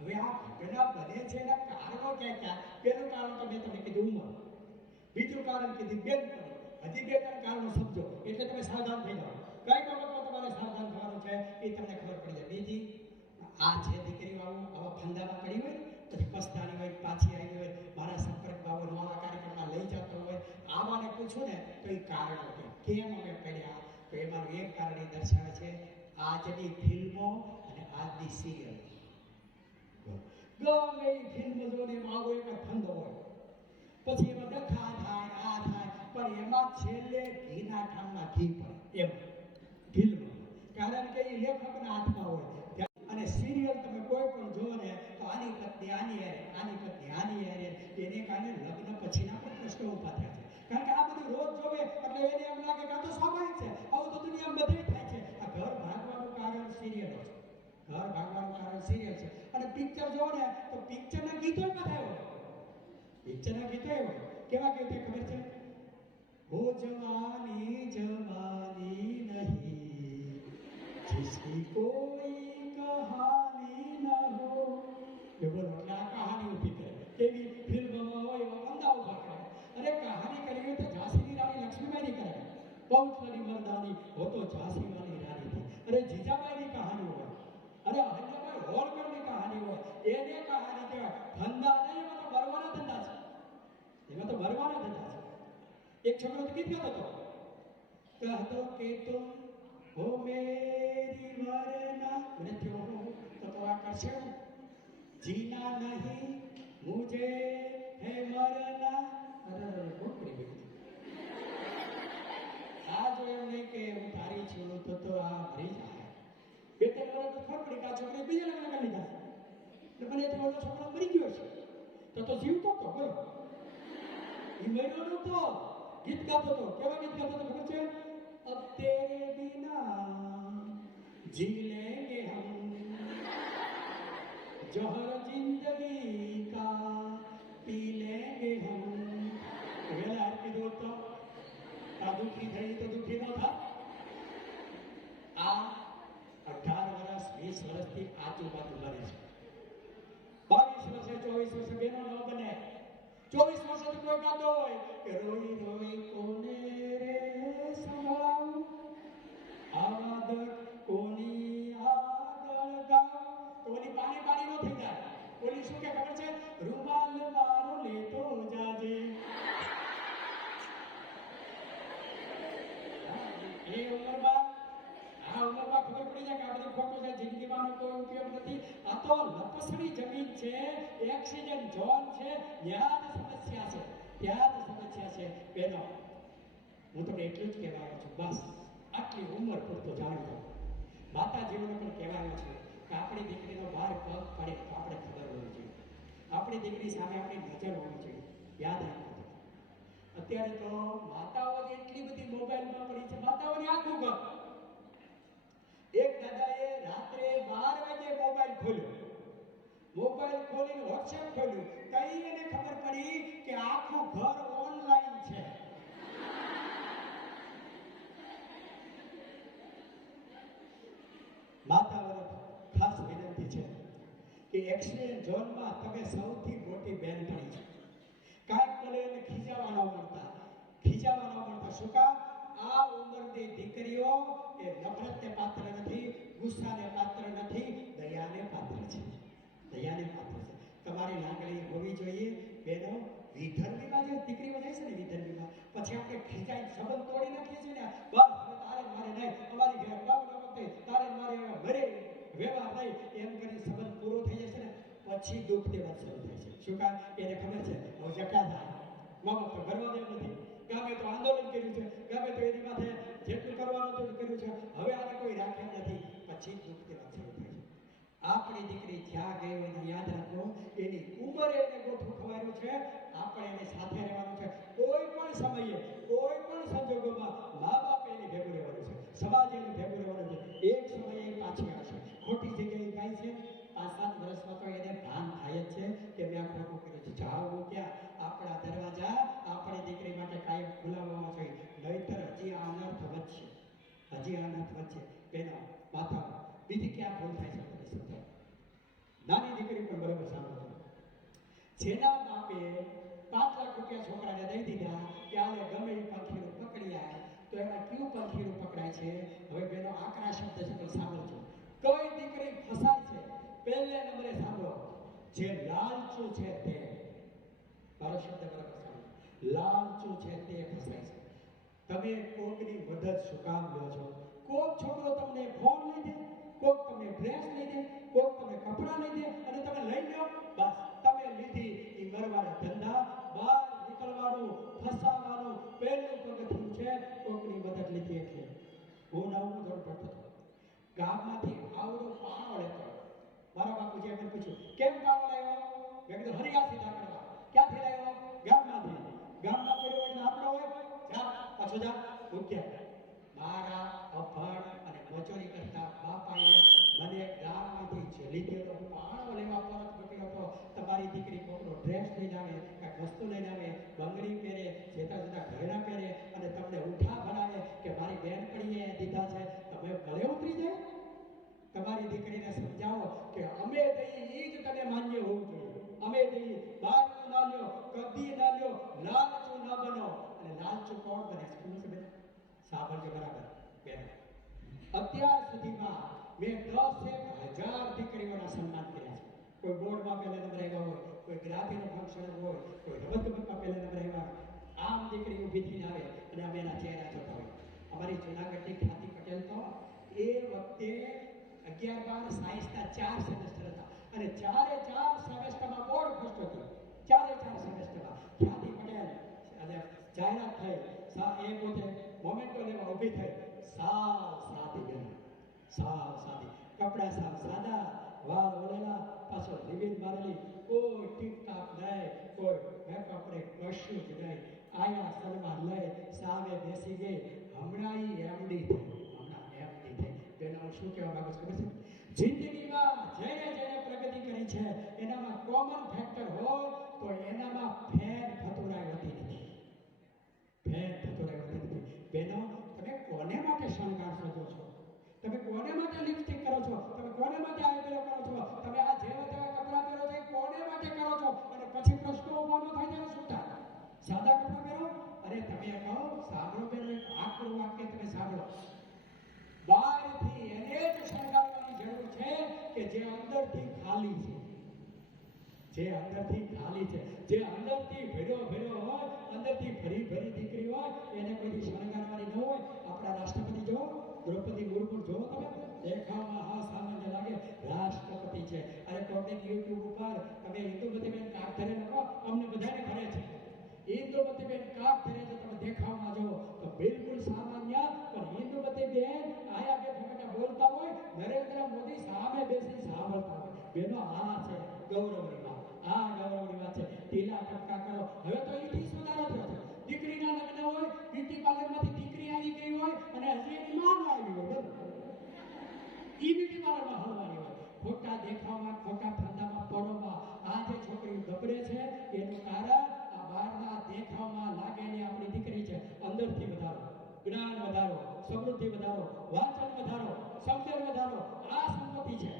હવે આ ઘટના બને છે એના કારણો ક્યાં? પેલું કારણ તો મેં તમને કીધું ઉંમર, બીજું કારણ કીધું બેનપણી. હજી 2-3 કારણો સમજો એટલે તમે સાવધાન થઈ જાઓ. કઈ બાબતમાં તમારે સાવધાન થવાનું છે એ તમને ખબર પડી જાય. બીજી, આ જે દીકરીઓ આવા ફંદામાં પડી હોય પછી પસ્તાની હોય, પાછી આવી હોય, મારા સંપર્કમાં હોય, મારા કાર્યક્રમમાં લઈ જતો હોય, આવાને પૂછું ને તો એ કારણો કેમ અમે પડ્યા? તો એમાંનું એક કારણ એ દર્શાવે છે આજની ફિલ્મો અને આજની સિરિયલ. ગમે એ ફિલ્મ જોને એમાં આવો એક ફંદો હોય, પછી એમાં ડખા થાય, આ થાય, પણ એમાં છેલ્લે ઘીના ઠામમાં ઘી પડે એમ ફિલ્મ. કારણ કે એ લેખકના હાથમાં હોય. અને સિરિયલ તમે કોઈ પણ જુઓ ને તો આની પત્ની આની હારે, આની પત્ની આની હારે, એને કારણે લગ્ન પછીના પણ પ્રશ્નો ઊભા થાય છે. કારણ કે આ બધું રોજ જોવે એટલે એને એમ લાગે કે આ તો સ્વાભાવિક છે, આવું તો દુનિયામાં બધે થાય છે. આ ઘર ભાગવાનું કારણ સિરિયલો છે. ઘર ભાગવાનું કારણ સિરિયલ છે. અને પિક્ચર જોવો ને તો પિક્ચરના ગીતો બધા હોય. પિક્ચરના ગીતો હોય કેવા ગીતો ખબર છે? હો જવાની જવાની નહીં જિસકી કોઈ કહાની ન હો. એ બોલો એટલે આ કહાની ઊભી કરે. કેવી ફિલ્મમાં હોય એવા બંદા ઊભા કરે. અરે કહાની કરી હોય તો ઝાંસીની રાણી લક્ષ્મીબાઈની કરે. પૌત્રની મરદાની હો તો ઝાંસીવાળી રાણી થઈ. અરે જીજાબાઈની કહાની હોય, અરે અહિલ્યાબાઈ હોળકરની કહાની હોય, એને કહાની કહેવાય. ધંધા નહીં, એમાં તો મરવાના ધંધા છે. એમાં તો મરવાના ધંધા છે. એક છોકરો તો ગીત ગાતો હતો, કહતો કે તુમ હો મેરી વરના, મૃત્યુ તો આ કરશે જીના નહીં મુझे હે મરના. અરે બોકરી બેટી આ જો એમ નહીં કે હું તારી છું તો આ મરી જાય. 2-3 વર્ષ તો ખબર પડી કે આ છોકરી બીજા લગ્ન કરી લીધા એટલે મને એટલો ઓલો છોકરો મરી ગયો છે તો જીવતો હતો. બોલો એ મર્યો નહોતો, ગીત ગાતો હતો. કેવા ગીત ગાતો હતો ખબર છે? અબ તેરે બિના જી લેંગે હમ, જહર જિંદગી કા પી લેંગે હમ. વેલા કીધું હોત તો આ દુઃખી થઈ તો દુઃખી ન થાય. આ 18 વર્ષ 20 વર્ષથી આજુબાજુ મરે છે. 22 વર્ષે 24 વર્ષે બેનો ન બને. 24 વર્ષથી કોઈ ગાતો હોય કે રોઈ રોઈ કોને રે સંભળાવું, આવાદ કોની આગળ ગાઉં. તો ઓલી પાણી પાણી નો થઈ જાય. ઓલી શું કે ખબર છે? રૂમાલ મારો લેતો જાજે. એ ઉંમરમાં ખબર પડી જાય કે આ બધું ખોટું છે, જિંદગીમાં કોઈ ઉપયોગ નથી. આ તો લપસણી જમીન છે, એક્સિડન્ટ ઝોન છે, ત્યાં જ સમસ્યા છે, ત્યાં જ સમસ્યા છે. બેનો, હું તમને એટલું જ કહેવાનો છું, બસ આટલી ઉંમર પૂરતો જાણી લો. માતાજીઓને પણ કહેવાનું છે કે આપણી દીકરીનો બહાર પગ પડે તો આપણે ખબર હોવી જોઈએ. આપણી દીકરી સામે આપણી નજર હોવી જોઈએ. યાદ રાખજો. અત્યારે તો માતાઓ એટલી બધી મોબાઈલમાં પડી છે, માતાઓની આખું ઘર. એક દાદાએ રાત્રે 12 વાગે મોબાઈલ ખોલ્યો. મોબાઈલ ખોલીને વોટ્સએપ ખોલ્યું. તઈ એને ખબર પડી કે આખું ઘર ઓનલાઈન છે. માતાઓને ખાસ વિનંતી છે કે એક્સિડન્ટ ઝોનમાં તમે સૌથી મોટી બહેનપણી છે. કાંઈક બોલે એને ખીજાવા ન મળતા. શું કામ? આ ઉંમરની દીકરીઓ એ નફરતને પાત્ર નથી, ગુસ્સાને પાત્ર નથી, દયાને પાત્ર છે. દયાને પાત્ર છે. તમારી લાગણી હોવી જોઈએ. બેનો, વિધર્મીમાં જે દીકરીઓ જાય છે ને, વિધર્મીમાં પછી આપણે ખીજાઈ સંબંધ તોડી નાખીએ છીએ ને, બસ હવે તારે મારે નહીં, અમારી ઘરે બાબત તારે મારે મરે વ્યવહાર નહીં, એમ કરી સંબંધ પૂરો થઈ જશે ને, પછી દુઃખ દેવા શરૂ થાય છે. શું કામ? એને ખબર છે હવે જકા થાય, મા બાપ તો કરવા દેવ નથી, ગામે તો આંદોલન કર્યું છે, ગામે તો એની માથે જેટલું કરવાનું હતું કર્યું છે, હવે આને કોઈ રાખે નથી, પછી દુઃખ દેવા શરૂ થાય છે. આપણી દીકરી જ્યાં ગઈ હોય એને યાદ રાખો, એની ઉંમરે એને ગોઠવું ખવાયું છે. આપણે એની સાથે રહેવાનું છે. કોઈ પણ સમયે, કોઈ પણ સંજોગોમાં મા બાપ એની ભેગું રહેવાનું છે, સમાજ એની ભેગું રહેવાનું છે. એક સમયે એ પાછી આવશે. ખોટી જગ્યાએ જાય છે, 5-7 વર્ષમાં તો એને ભાન થાય જ છે કે મેં આ ખોટું કર્યું છે. જાવું ક્યાં? આપણા દરવાજા આપણી દીકરી માટે કાયમ ખુલ્લા હોવા જોઈએ, નહીતર હજી આ અનર્થ વધશે, હજી આ અનર્થ વધશે. બેનો, માતા, બીજી ક્યાં ભૂલ થાય છે? નાની દીકરી પણ બરાબર સાંભળો. જેના બાપે 5 લાખ રૂપિયા છોકરાને દઈ દીધા કે આને ગમે એ પંખીનું પકડી આવે, તો એમાં કયું પંખીનું પકડાય છે? હવે બેનો, આકરા શબ્દ છે પણ સાંભળજો. કઈ દીકરી ફસાય છે? પહેલે નંબરે સાંભળો, જે લાલચુ છે તે. મારો શબ્દ બરાબર સાંભળો. લાલચુ છે તે ફસાય છે. તમે કોકની મદદ શું કામ લો છો? કોક છોકરો તમને ફોન લઈ દે, કોક તમને ડ્રેસ લઈ દે, કોક તમને કપડાં લઈ દે અને તમે લઈ લો, બસ તમે લીધી એ મરવાના ધંધા. બહાર નીકળવાનું, ફસાવાનું પહેલું પગથિયું છે કોકની મદદ લીધી એટલે. હું 9મું ધોરણ ભણતો હતો. ગામમાંથી આવડો પાણો લેતો. મારા બાપુજીએ મને પૂછ્યું, કેમ પાણો લાવ્યો? મેં કીધું, હરિયા સીધા કરવા. ક્યાંથી લાવ્યો? ગામમાંથી. ગામમાં પડ્યો એટલે આપણો હોય, જા પાછો જા મૂક્યા. મારા અભણ અને મજૂરી કરતા બાપાએ મને ગામમાંથી જે લીધેલો પાણો લેવા પરત મૂક્યો હતો. તમારી દીકરી કોકનો ડ્રેસ લઈને આવે, કાંઈક વસ્તુ લઈને આવે, બંગડી પહેરે, જેતા જેતા ઘરેણા પહેરે અને તમને ઉઠા ભરાવે કે મારી બેનપણીએ દીધા છે, તમે ગળે ઉતરી જાય. તમારી દીકરીને સમજાવો કે અમે દઈએ એ જ તને માન્ય હોવું જોઈએ. અમે દઈએ, બહારનું ના લ્યો, કદી ના લ્યો, લાલચુ ના બનો. અને લાલચુ કોણ બને? શું છે બેન? સાંભળજો બરાબર. બેન, અત્યાર સુધીમાં મેં 10,000 દીકરીઓના સન્માન કર્યા છે. કોઈ બોર્ડમાં પહેલા નંબર આવ્યા હોય, કોઈ જ્ઞાતિનું ફંક્શન હોય, કોઈ રમતગમતમાં પહેલા નંબર આવ્યા. આમ દીકરી ઊભી થઈને આવે અને અમે એના ચહેરા જોતા હોય. અમારી જૂનાગઢની ખ્યાતિ પટેલ તો એ વખતે 11-12 સાયન્સના 4 સેમેસ્ટર હતા અને 4 સેમેસ્ટરમાં બોર્ડ ફર્સ્ટ હતું. 4 સેમેસ્ટરમાં ખ્યાતિ પટેલ અને જાહેરાત થઈ. એ પોતે મોમેન્ટો લેવા ઊભી થઈ. સાવ સાદી બેન, સાવ સાદી, કપડા સાવ સાદા, વાળ ઓળેલા, પાછો રિબીન મારેલી, કોઈ ટીપટાપ નહીં, કોઈ મેકઅપ નહીં, કશું જ નહીં. આયા સન્માન લઈ સામે બેસી ગઈ. હમણાં એમડી થઈ. બેનો, હું શું કહેવા માંગુ છું ખબર છે? જિંદગીમાં જેને જેને પ્રગતિ કરી છે એનામાં કોમન ફેક્ટર હોય તો એનામાં ફેર ફતુરાઈ હોતી નથી. તમે કોને માટે આ પેલો કરો છો? તમે આ જેવા તેવા કપડાં પહેરો છો એ કોને માટે કરો છો? અને પછી પ્રશ્નો ઊભા ન થાય ત્યારે શું થાય? સાદા કપડાં પહેરો. અરે તમે કહો સાંભળો પેલો એક આખું વાક્ય તમે સાંભળો. બહારથી એને જ શણગારવાની જરૂર છે કે જે અંદરથી ખાલી છે. જે અંદરથી ખાલી છે, જે અંદરથી ભર્યો હોય, અંદરથી ભરી દીકરી હોય, એને કોઈ શણગારવાની ન હોય. આપણા રાષ્ટ્રપતિ જો દ્રૌપદી મુર્મુ જો તમે દેખાવમાં હા સામાન્ય લાગે રાષ્ટ્રપતિ છે. અરે કોઈક યુટ્યુબ ઉપર તમે હિન્દુમતીબેન કાક ધરે લખો, અમને બધાને ખરે છે હિન્દુમતીબેન કાક ધરે છે. તમે દેખાવમાં જો તો બિલકુલ સામાન્ય, પણ હિન્દુમતીબેન આયા બે ફટાફટ બોલતા હોય, નરેન્દ્ર મોદી સામે બેસી સાંભળતા હોય. બેનો આ છે ગૌરવની વાત. આ ગૌરવની વાત છે. ટીલા ટપકા કરો. હવે તો એથી સુધારો થયો છે. દીકરીના લગ્ન હોય, બ્યુટી પાર્લરમાંથી દીકરી આવી ગઈ હોય અને હજી એની માં ન આવી હોય, ઈ બ્યુટી પાર્લરમાં હળવાની હોય. ખોટા દેખાવમાં, ખોટા ધંધામાં, પરોમાં આ જે છોકરીઓ ગભરે છે એનું કારણ આ બહારના દેખાવમાં લાગેલી આપણી દીકરી છે. અંદરથી વધારો, જ્ઞાન વધારો, સમૃદ્ધિ વધારો, વાંચન વધારો, સમજણ વધારો, આ સંપત્તિ છે.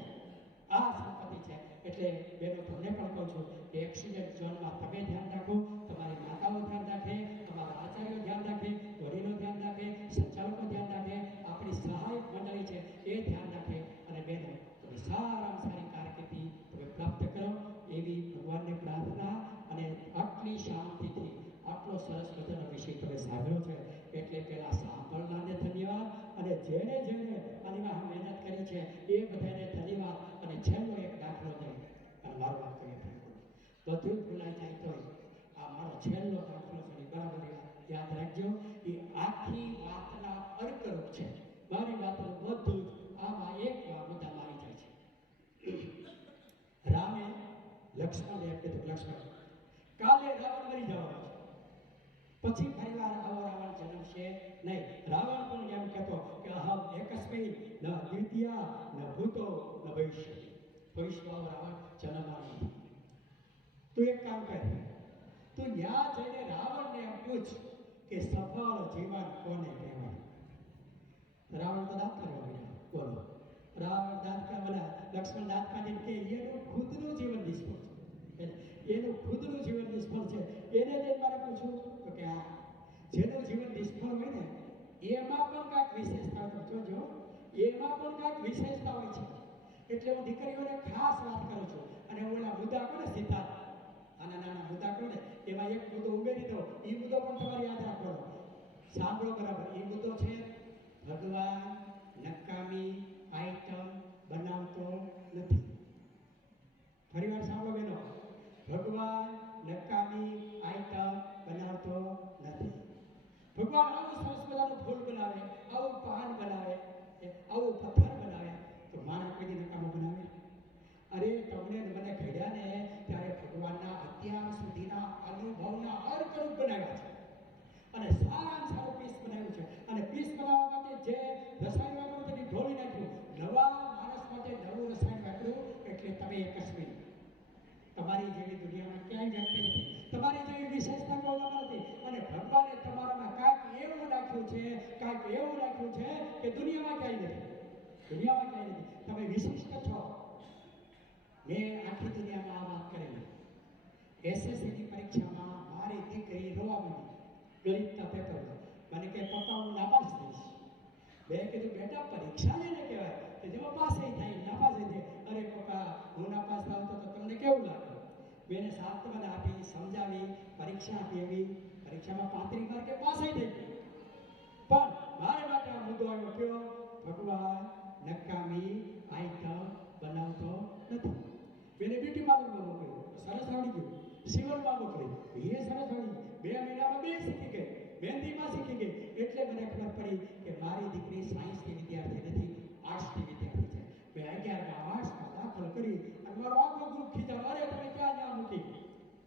આ સંપત્તિ છે. એટલે બેનો તમને પણ કહું છું કે એક્સિડન્ટ ઝોનમાં તમે ધ્યાન રાખો, તમારી માતાઓ ધ્યાન રાખે, તમારા આચાર્યો ધ્યાન રાખે, વડીલો ધ્યાન રાખે, સંચાલકો ધ્યાન રાખે, આપણી સહાયક મંડળી છે એ ધ્યાન રાખે. અને બેનો તમે સારામાં સારી કારકિર્દી તમે પ્રાપ્ત કરો એવી ભગવાનને પ્રાર્થના. અને આટલી શાંતિથી આટલો સરસ મજાનો વિષય તમે સાંભળ્યો છે એટલે પેલા સાંભળનારને ધન્યવાદ, અને જેને આની મહેનત કરી છે એ બધાને ધન્યવાદ. અને છેલ્લો એક દાખલો દઈ અને મારું વાત કરીએ બધું ભૂલાઈ જાય તો આ મારો છેલ્લો દાખલો છે. બરાબર યાદ રાખજો. એ આખી વાતના અર્કરૂપ છે. મારી વાતનું બધું જ આમાં એક મુદ્દામાં આવી જાય છે. રામે લક્ષ્મણને એમ કીધું, લક્ષ્મણ કાલે રાવણ મરી જવાનો છે, પછી ફરીવાર આવો રાવણ જન્મશે નહીં. રાવણ પણ એમ કહેતો કે અહમ એકસ્મિન ન દ્વિતીયા ન ભૂતો ન ભવિષ્ય. ભવિષ્યમાં રાવણ જન્મવાનો નથી. તું એક કામ કર, તું ત્યાં જઈને રાવણને એમ પૂછ કે સફળ જીવન કોને કહેવાય. રાવણ તો દાંત કરવા મળ્યા. બોલો, રાવણ દાંત કાઢવા, લક્ષ્મણ દાંત કાઢીને કે એનું ખુદનું જીવન નિષ્ફળ છે, એનું ખુદનું જીવન નિષ્ફળ છે. એને જ મારે પૂછું તો કે આ જેનું જીવન નિષ્ફળ હોય ને એમાં પણ કાંઈક વિશેષતા હોય. જોજો, એમાં પણ કાંઈક વિશેષતા હોય છે. એટલે હું દીકરીઓને ખાસ વાત કરું છું. અને ઓલા મુદ્દા કહો ને સિદ્ધાર્થ, આના નાના મુદ્દા કહો ને એમાં એક મુદ્દો ઉમેરી દો. એ મુદ્દો પણ તમારે યાદ રાખવાનો. સાંભળો બરાબર. એ મુદ્દો છે ભગવાન નકામી આઈટમ બનાવતો નથી. ફરીવાર સાંભળો બેનો, ભગવાન નકામી આઈટમ બનાવતો નથી. ભગવાન આવું સરસ મજાનું ફૂલ બનાવે, આવું પાન બનાવે, આવું પથ્થર બનાવે, તો માણસ કોઈ નકામો બનાવે? અરે તમને મને ઘડ્યા ને ત્યારે ભગવાનના અત્યાર સુધીના અનુભવના અર્કરૂપ બનાવ્યા છે. અને સારામાં સારું પીસ બનાવ્યું છે. અને પીસ બનાવવા માટે જે રસાયણ વાપર્યું તેને ઢોળી નાખ્યું. નવા માણસ માટે નવું રસાયણ વાપર્યું. એટલે તમે એકસ્મિન, તમારી જેવી દુનિયામાં ક્યાંય વ્યક્તિ નથી, તમારી જેવી વિશેષતા કોઈમાં નથી. અને ભગવાને તમારામાં કાંઈક એવું રાખ્યું છે, કાંઈક એવું રાખ્યું છે કે દુનિયામાં ક્યાંય નથી. દુનિયામાં ક્યાંય નથી. તમે વિશિષ્ટ છો. મેં આખી દુનિયામાં આ વાત કરેલી. એસએસસીની પરીક્ષામાં મારી દીકરી રોવા માંડી ગણિતના પેપરમાં. મને કે પપ્પા હું નાપાસ થઈશ. મેં કીધું બેટા પરીક્ષા જેને કહેવાય કે જેમાં પાસ થાય નાપાસ થાય. અરે પપ્પા હું નાપાસ થાવ તો તમને કેવું લાગે? મેં એને સાંત્વના આપી, સમજાવી, પરીક્ષા આપી. એવી પરીક્ષામાં 35 માર્કે પાસ થઈ ગઈ. પણ મારે માટે આ મુદ્દો આવ્યો કયો? ભગવાન નકામી આઈટમ બનાવતો નથી. મેં બ્યુટી પાર્લરમાં મોકલ્યું, સરસ આવડી ગયું. સિવલમાં મોકલી, એ સરસ આવડી. 2 મહિનામાં 2 શીખી ગઈ, મહેંદીમાં શીખી ગઈ. એટલે મને ખબર પડી કે મારી દીકરી સાયન્સની વિદ્યાર્થી નથી, આર્ટ્સની વિદ્યાર્થી છે. મેં 11મા આર્ટ્સમાં દાખલ કરી અને મારો આખો ગ્રુપ ખીચાવ, અરે તમે ક્યાં ત્યાં મૂકી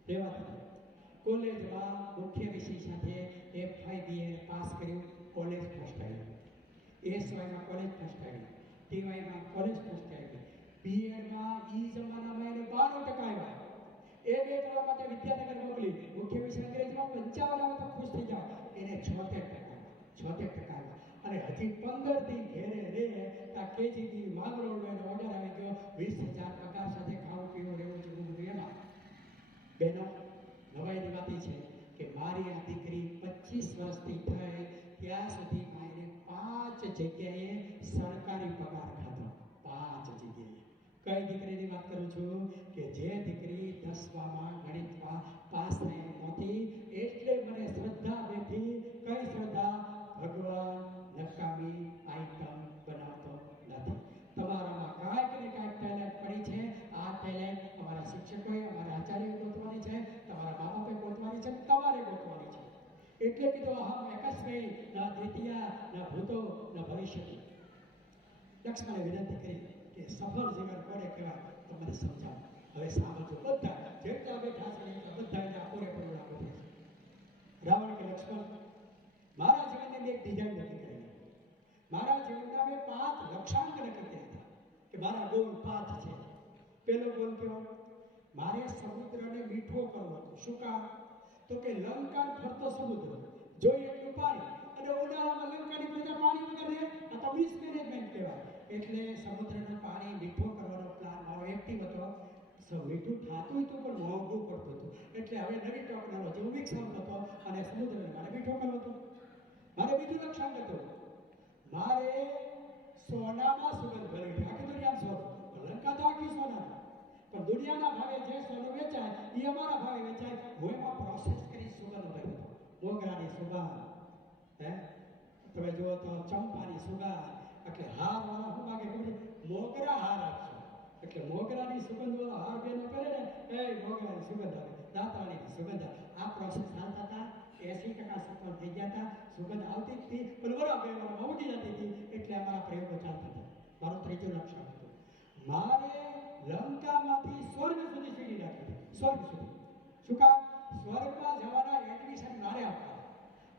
રહેવાથી. કોલેજમાં મુખ્ય વિષય સાથે FIBA પાસ કર્યું, કોલેજ ફર્સ્ટ આવી. એસવાયમાં કોલેજ ફર્સ્ટ આવી, ટીવાયમાં કોલેજ ફર્સ્ટ આવી, બીએડમાં ઈ જમાનામાં એને 92% આવ્યા. એ બે કરવા માટે વિદ્યાનગર મોકલી. મુખ્ય વિષય અંગ્રેજીમાં 55 આવે તો ખુશ થઈ જાવ. એને 76% આવ્યા. અને હજી 15 દી ઘેરે રે તા કેજીબી માંગરોળ એનો બહેનો, નવાઈની વાત એ છે કે મારી આ દીકરી 25 વર્ષથી થઈ ત્યાં સુધી મારે 5 જગ્યાએ સરકારી પગાર ખાધો. 5 જગ્યાએ. કઈ દીકરીની વાત કરું છું કે જે દીકરી 10માં ગણિતમાં પાસ થઈ નહોતી, એટલે મને શ્રદ્ધા બેઠી. કઈ શ્રદ્ધા? ભગવાન નકામી આઈટમ બનાવતો નથી. તમારામાં કાંઈક ને કાંઈક ટેલેન્ટ પડી છે. આ ટેલેન્ટ અમારા શિક્ષકોએ, અમારા આચાર્યોએ ગોતવાની છે, તમારા મા બાપે ગોતવાની છે, તમારે ગોતવાની છે. એટલે કીધું અહમ એકસ્મૈ ના દ્વિતીયા ના ભૂતો ના ભવિષ્યતિ. લક્ષ્મણે વિનંતી કરી કે સફળ જીવન કોને કહેવાય તો મને સમજાવો. હવે સાંભળજો બધા, જેટલા બેઠા છે એટલા બધા એના પૂરેપૂરું લાગુ થાય છે. રાવણ કે લક્ષ્મણ, મારા જીવનની મેં એક ડિઝાઇન નક્કી કરેલી. મારા જીવનના મેં 5 લક્ષ્યાંક નક્કી કર્યા હતા કે મારા ગોલ 5 છે. પહેલો ગોલ કયો? મારે સમુદ્રને મીઠો કરવો હતો. શું કામ? તો કે લંકા ફરતો સમુદ્ર, જોઈએ એટલું પાણી, અને ઉનાળામાં લંકાની પ્રજા પાણી વગર રહે. આ તો મિસમેનેજમેન્ટ કહેવાય. એટલે સમુદ્રનું પાણી મીઠો કરવાનો પ્લાન મારો એક્ટિવ હતો. મીઠું થતું હતું પણ મોંઘું પડતું હતું. એટલે હવે નવી ટેકનોલોજી હું વિકસાવતો હતો અને સમુદ્રને મારે મીઠો કરવો હતો. મારે બીજું લક્ષ્યાંક હતું, મારે સોનામાં સુગંધ ભરવી. આખી દુનિયામાં સોનું, લંકા તો આખી સોનામાં, પણ દુનિયાના ભાવે જે સોનું વેચાય એ અમારા ભાવે વેચાય. હું એમાં પ્રોસેસ કરી સુગંધ ભરવી. મોગરાની સુગંધ, તમે જુઓ તો ચંપાની સુગંધ. એટલે હાર વાળા શું માગે ખબર? મોગરા હાર આપશો. એટલે મોગરાની સુગંધ વાળો હાર બેનો પહેરે ને, એ મોગરાની સુગંધ આવે, દાંતવાળીની સુગંધ આવે. આ પ્રોસેસ ચાલતા હતા. 80% સફળ થઈ ગયા હતા. સુગંધ આવતી જ હતી, પણ બરાબર ઉડી જતી હતી. એટલે અમારા પ્રયોગો ચાલતા હતા. મારું ત્રીજું લક્ષ્ય હતું, મારે લંકામાંથી સ્વર્ગ સુધી સીડી રાખી. સ્વર્ગ સુધી. શું કામ? સ્વર્ગમાં જવાના એડમિશન મારે આપવા.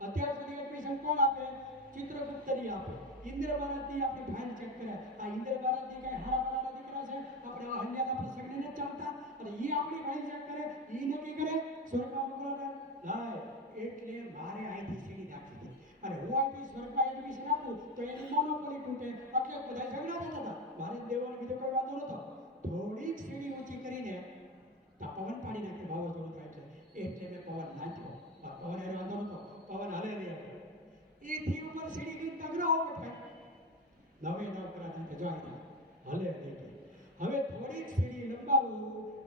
અત્યાર સુધી એડમિશન કોણ આપે? ચિત્રગુપ્તની આપે. ઇન્દ્ર ભારતની આપણી ફાઇલ ચેક કરે. આ ઇન્દ્ર ભારતની કઈ હારાવાળાના દીકરા છે? આપણે અહલ્યાના પ્રસંગને નથી ચાલતા, અને એ આપણી ફાઇલ ચેક કરે, એ નક્કી કરે સ્વર્ગમાં મોકલવાના. ના, એટલે મારે અહીંથી સીડી નાખી હતી. અને હું અહીંથી સ્વર્ગમાં એડમિશન આપું તો એની મોનોપોલી તૂટે. એટલે બધા ઝઘડા થતા હતા. મારે દેવાનો બીજો કોઈ વાંધો નહોતો. થોડીક સીડી ઊંચી કરીને પવન પાડી નાખે, વાવાઝોડું થાય એટલે મેં પવન નાખ્યો. પવન એને વાંધો નહોતો, પવન હાલે નહીં. એથી ઉપર સીડી ગઈ તગડાઓ બેઠા. 9 કરાતી જાય હલે નહીં. હવે થોડીક સીડી લંબાવું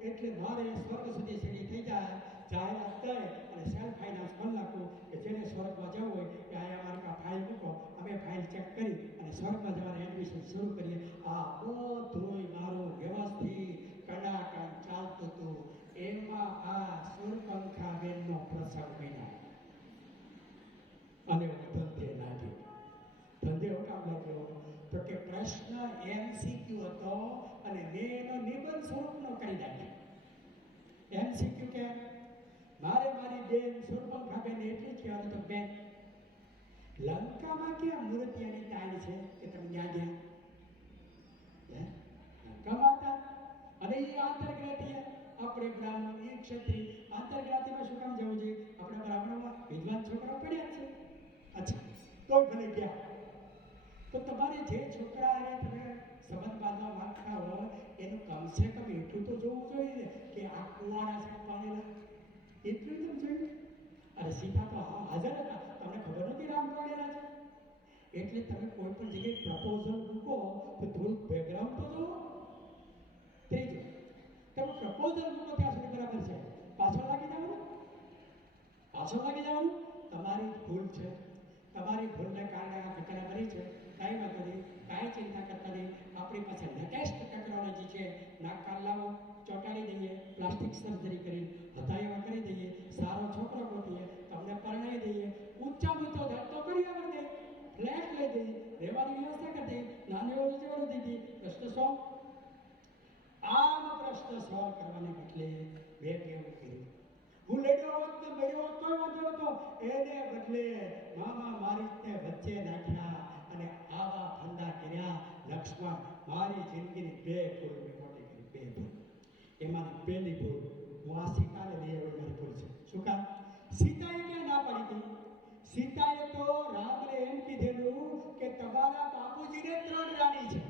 એટલે મારે સ્વર્ગ સુધી સીડી થઈ જાય. જાહેરાત કરી અને સેલ્ફ ફાઇનાન્સ બંધ નાખું કે જેને સ્વર્ગમાં જવું હોય કે અહીંયા અમારી પાસે ફાઇલ મૂકો, અમે ફાઇલ ચેક કરી અને સ્વર્ગમાં જવાનું એડમિશન શરૂ કરીએ. આ બધું મારું વ્યવસ્થિત કડાકણ ચાલતું હતું. એમાં આ સુરપંખા બેનનો પ્રસંગ બન્યો અને હું ધંધે લાગ્યો. ધંધે હું કામ લાગ્યો તો કે પ્રશ્ન MCQ હતો અને મેં એનો નિબંધ સ્વરૂપનો કરી નાખ્યો. MCQ કે મારે મારી બેન સુરપંખાબેન એટલી જ કહેવાનું તો બેન, લંકામાં ક્યાં મૂર્તિયાની તાણ છે કે તમે ત્યાં ગયા? લંકામાં હતા અને એ આંતરગ્રહથી આપણે બ્રાહ્મણ, એ ક્ષત્રિય, આંતરગ્રહથીમાં શું કામ જવું જોઈએ? આપણે બ્રાહ્મણોમાં વિદ્વાન છોકરાઓ પડ્યા છે. અચ્છા, તો ભલે ગયા. તો તમારે જે છોકરા અને તમે સંબંધ બાંધવા માંગતા હોય એનું કમસે કમ એટલું તો જોવું જોઈએ કે આ કુવાડા છે પાડેલા, એટલું તમે જોયું. અરે સીતા તો હાજર હતા, તમને ખબર નથી રામ પાડેલા છે. એટલે તમે કોઈ પણ જગ્યાએ પ્રપોઝલ મૂકો તો થોડુંક બેકગ્રાઉન્ડ તો જુઓ. ત્રીજું, તમે પ્રપોઝલ મૂકો ત્યાં સુધી બરાબર છે, પાછળ લાગી જવાનું. પાછળ લાગી જવાનું તમારી ભૂલ છે. તમારી ભૂલને કારણે આ ઘટના બની છે. કાંઈ વાંધો નહીં, કાંઈ ચિંતા કરતા નહીં. આપણી પાસે લેટેસ્ટ ટેકનોલોજી છે. નાક કાન લાવો, ચોંટાડી દઈએ, પ્લાસ્ટિક સર્જરી કરી હથાયામાં કરી દઈએ, સારો છોકરો ગોતીએ, તમને પરણાવી દઈએ, ઊંચા ઊંચો ધંધો કરી આવડી દઈએ, ફ્લેટ લઈ દઈએ, રહેવાની વ્યવસ્થા કરી દઈએ, નાની એવો વિચારો દીધી. પ્રશ્ન સોલ્વ. આમ પ્રશ્ન સોલ્વ કરવાને બદલે મેં કેવું કર્યું? હું લડ્યો હોત ને મળ્યો હોત તોય વાંધો નતો. એને બદલે મામા મારીને વચ્ચે નાખ્યા અને આવા ધંધા કર્યા. લક્ષ્મણ, મારી જિંદગીની 2 ભૂલ મેં મોટી કરી. 2 ભૂલ. એમાંની પહેલી ભૂલ હું આ સીતાને લઈ આવ્યો. મારી ભૂલ છે. શું કામ? સીતાએ ક્યાં ના પાડી હતી? સીતાએ તો રામને એમ કીધેલું કે તમારા બાપુજીને 3 રાણી છે,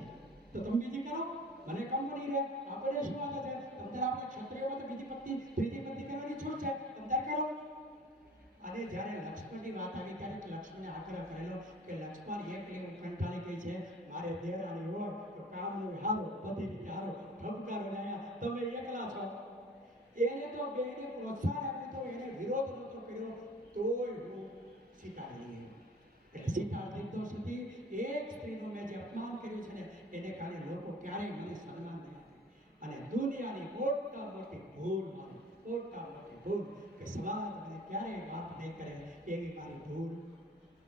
તો તમે બીજી કરો, મને કંપની રહે, આપણે શું વાંધો છે? અંદર આપણે ક્ષત્રિયોમાં તો બીજી પત્ની ત્રીજી પત્ની કરવા લગ્નની વાત આવી ત્યારે લક્ષ્મણે આગ્રહ કરેલો કે લક્ષ્મણ એકલી હું કંટાળી ગઈ છે, મારે દેરાણી હોય તો કામનું હારું, બધી રીતે હારું, ઠપકારો ને અહીંયા તમે એકલા છો. એને તો બેને પ્રોત્સાહન આપ્યું તો એને વિરોધ નહોતો કર્યો, તોય હું સ્વીકારી લઈ. એટલે સીતા નિર્દોષ હતી. એક સ્ત્રીનું મેં જે અપમાન કર્યું છે ને એને કારણે લોકો ક્યારેય મને સન્માન નહીં આપે. અને દુનિયાની મોટા મોટી ભૂલ, મારી મોટા મોટી ભૂલ કે સમાજ મને ક્યારેય વાત નહીં કરે એવી મારી ભૂલ.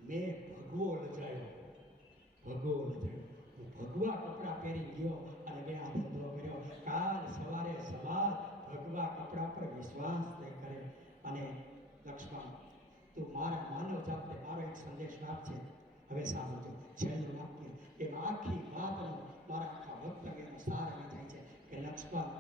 મેં ભગવો લજાયો. હું ભગવા કપડાં પહેરી ગયો અને મેં આ ધંધો કર્યો. કાલ સવારે સમાજ ભગવા કપડાં પર વિશ્વાસ નહીં કરે. અને લક્ષ્મણ, તું મારા માનવ જાતને મારો એક સંદેશ આપશે. હવે સાંભળજો, છેલ્લું વાક્ય. એમ આખી વાતનો મારા આખા વક્તવ્યનો સાર આવી જાય છે કે લક્ષ્મણ,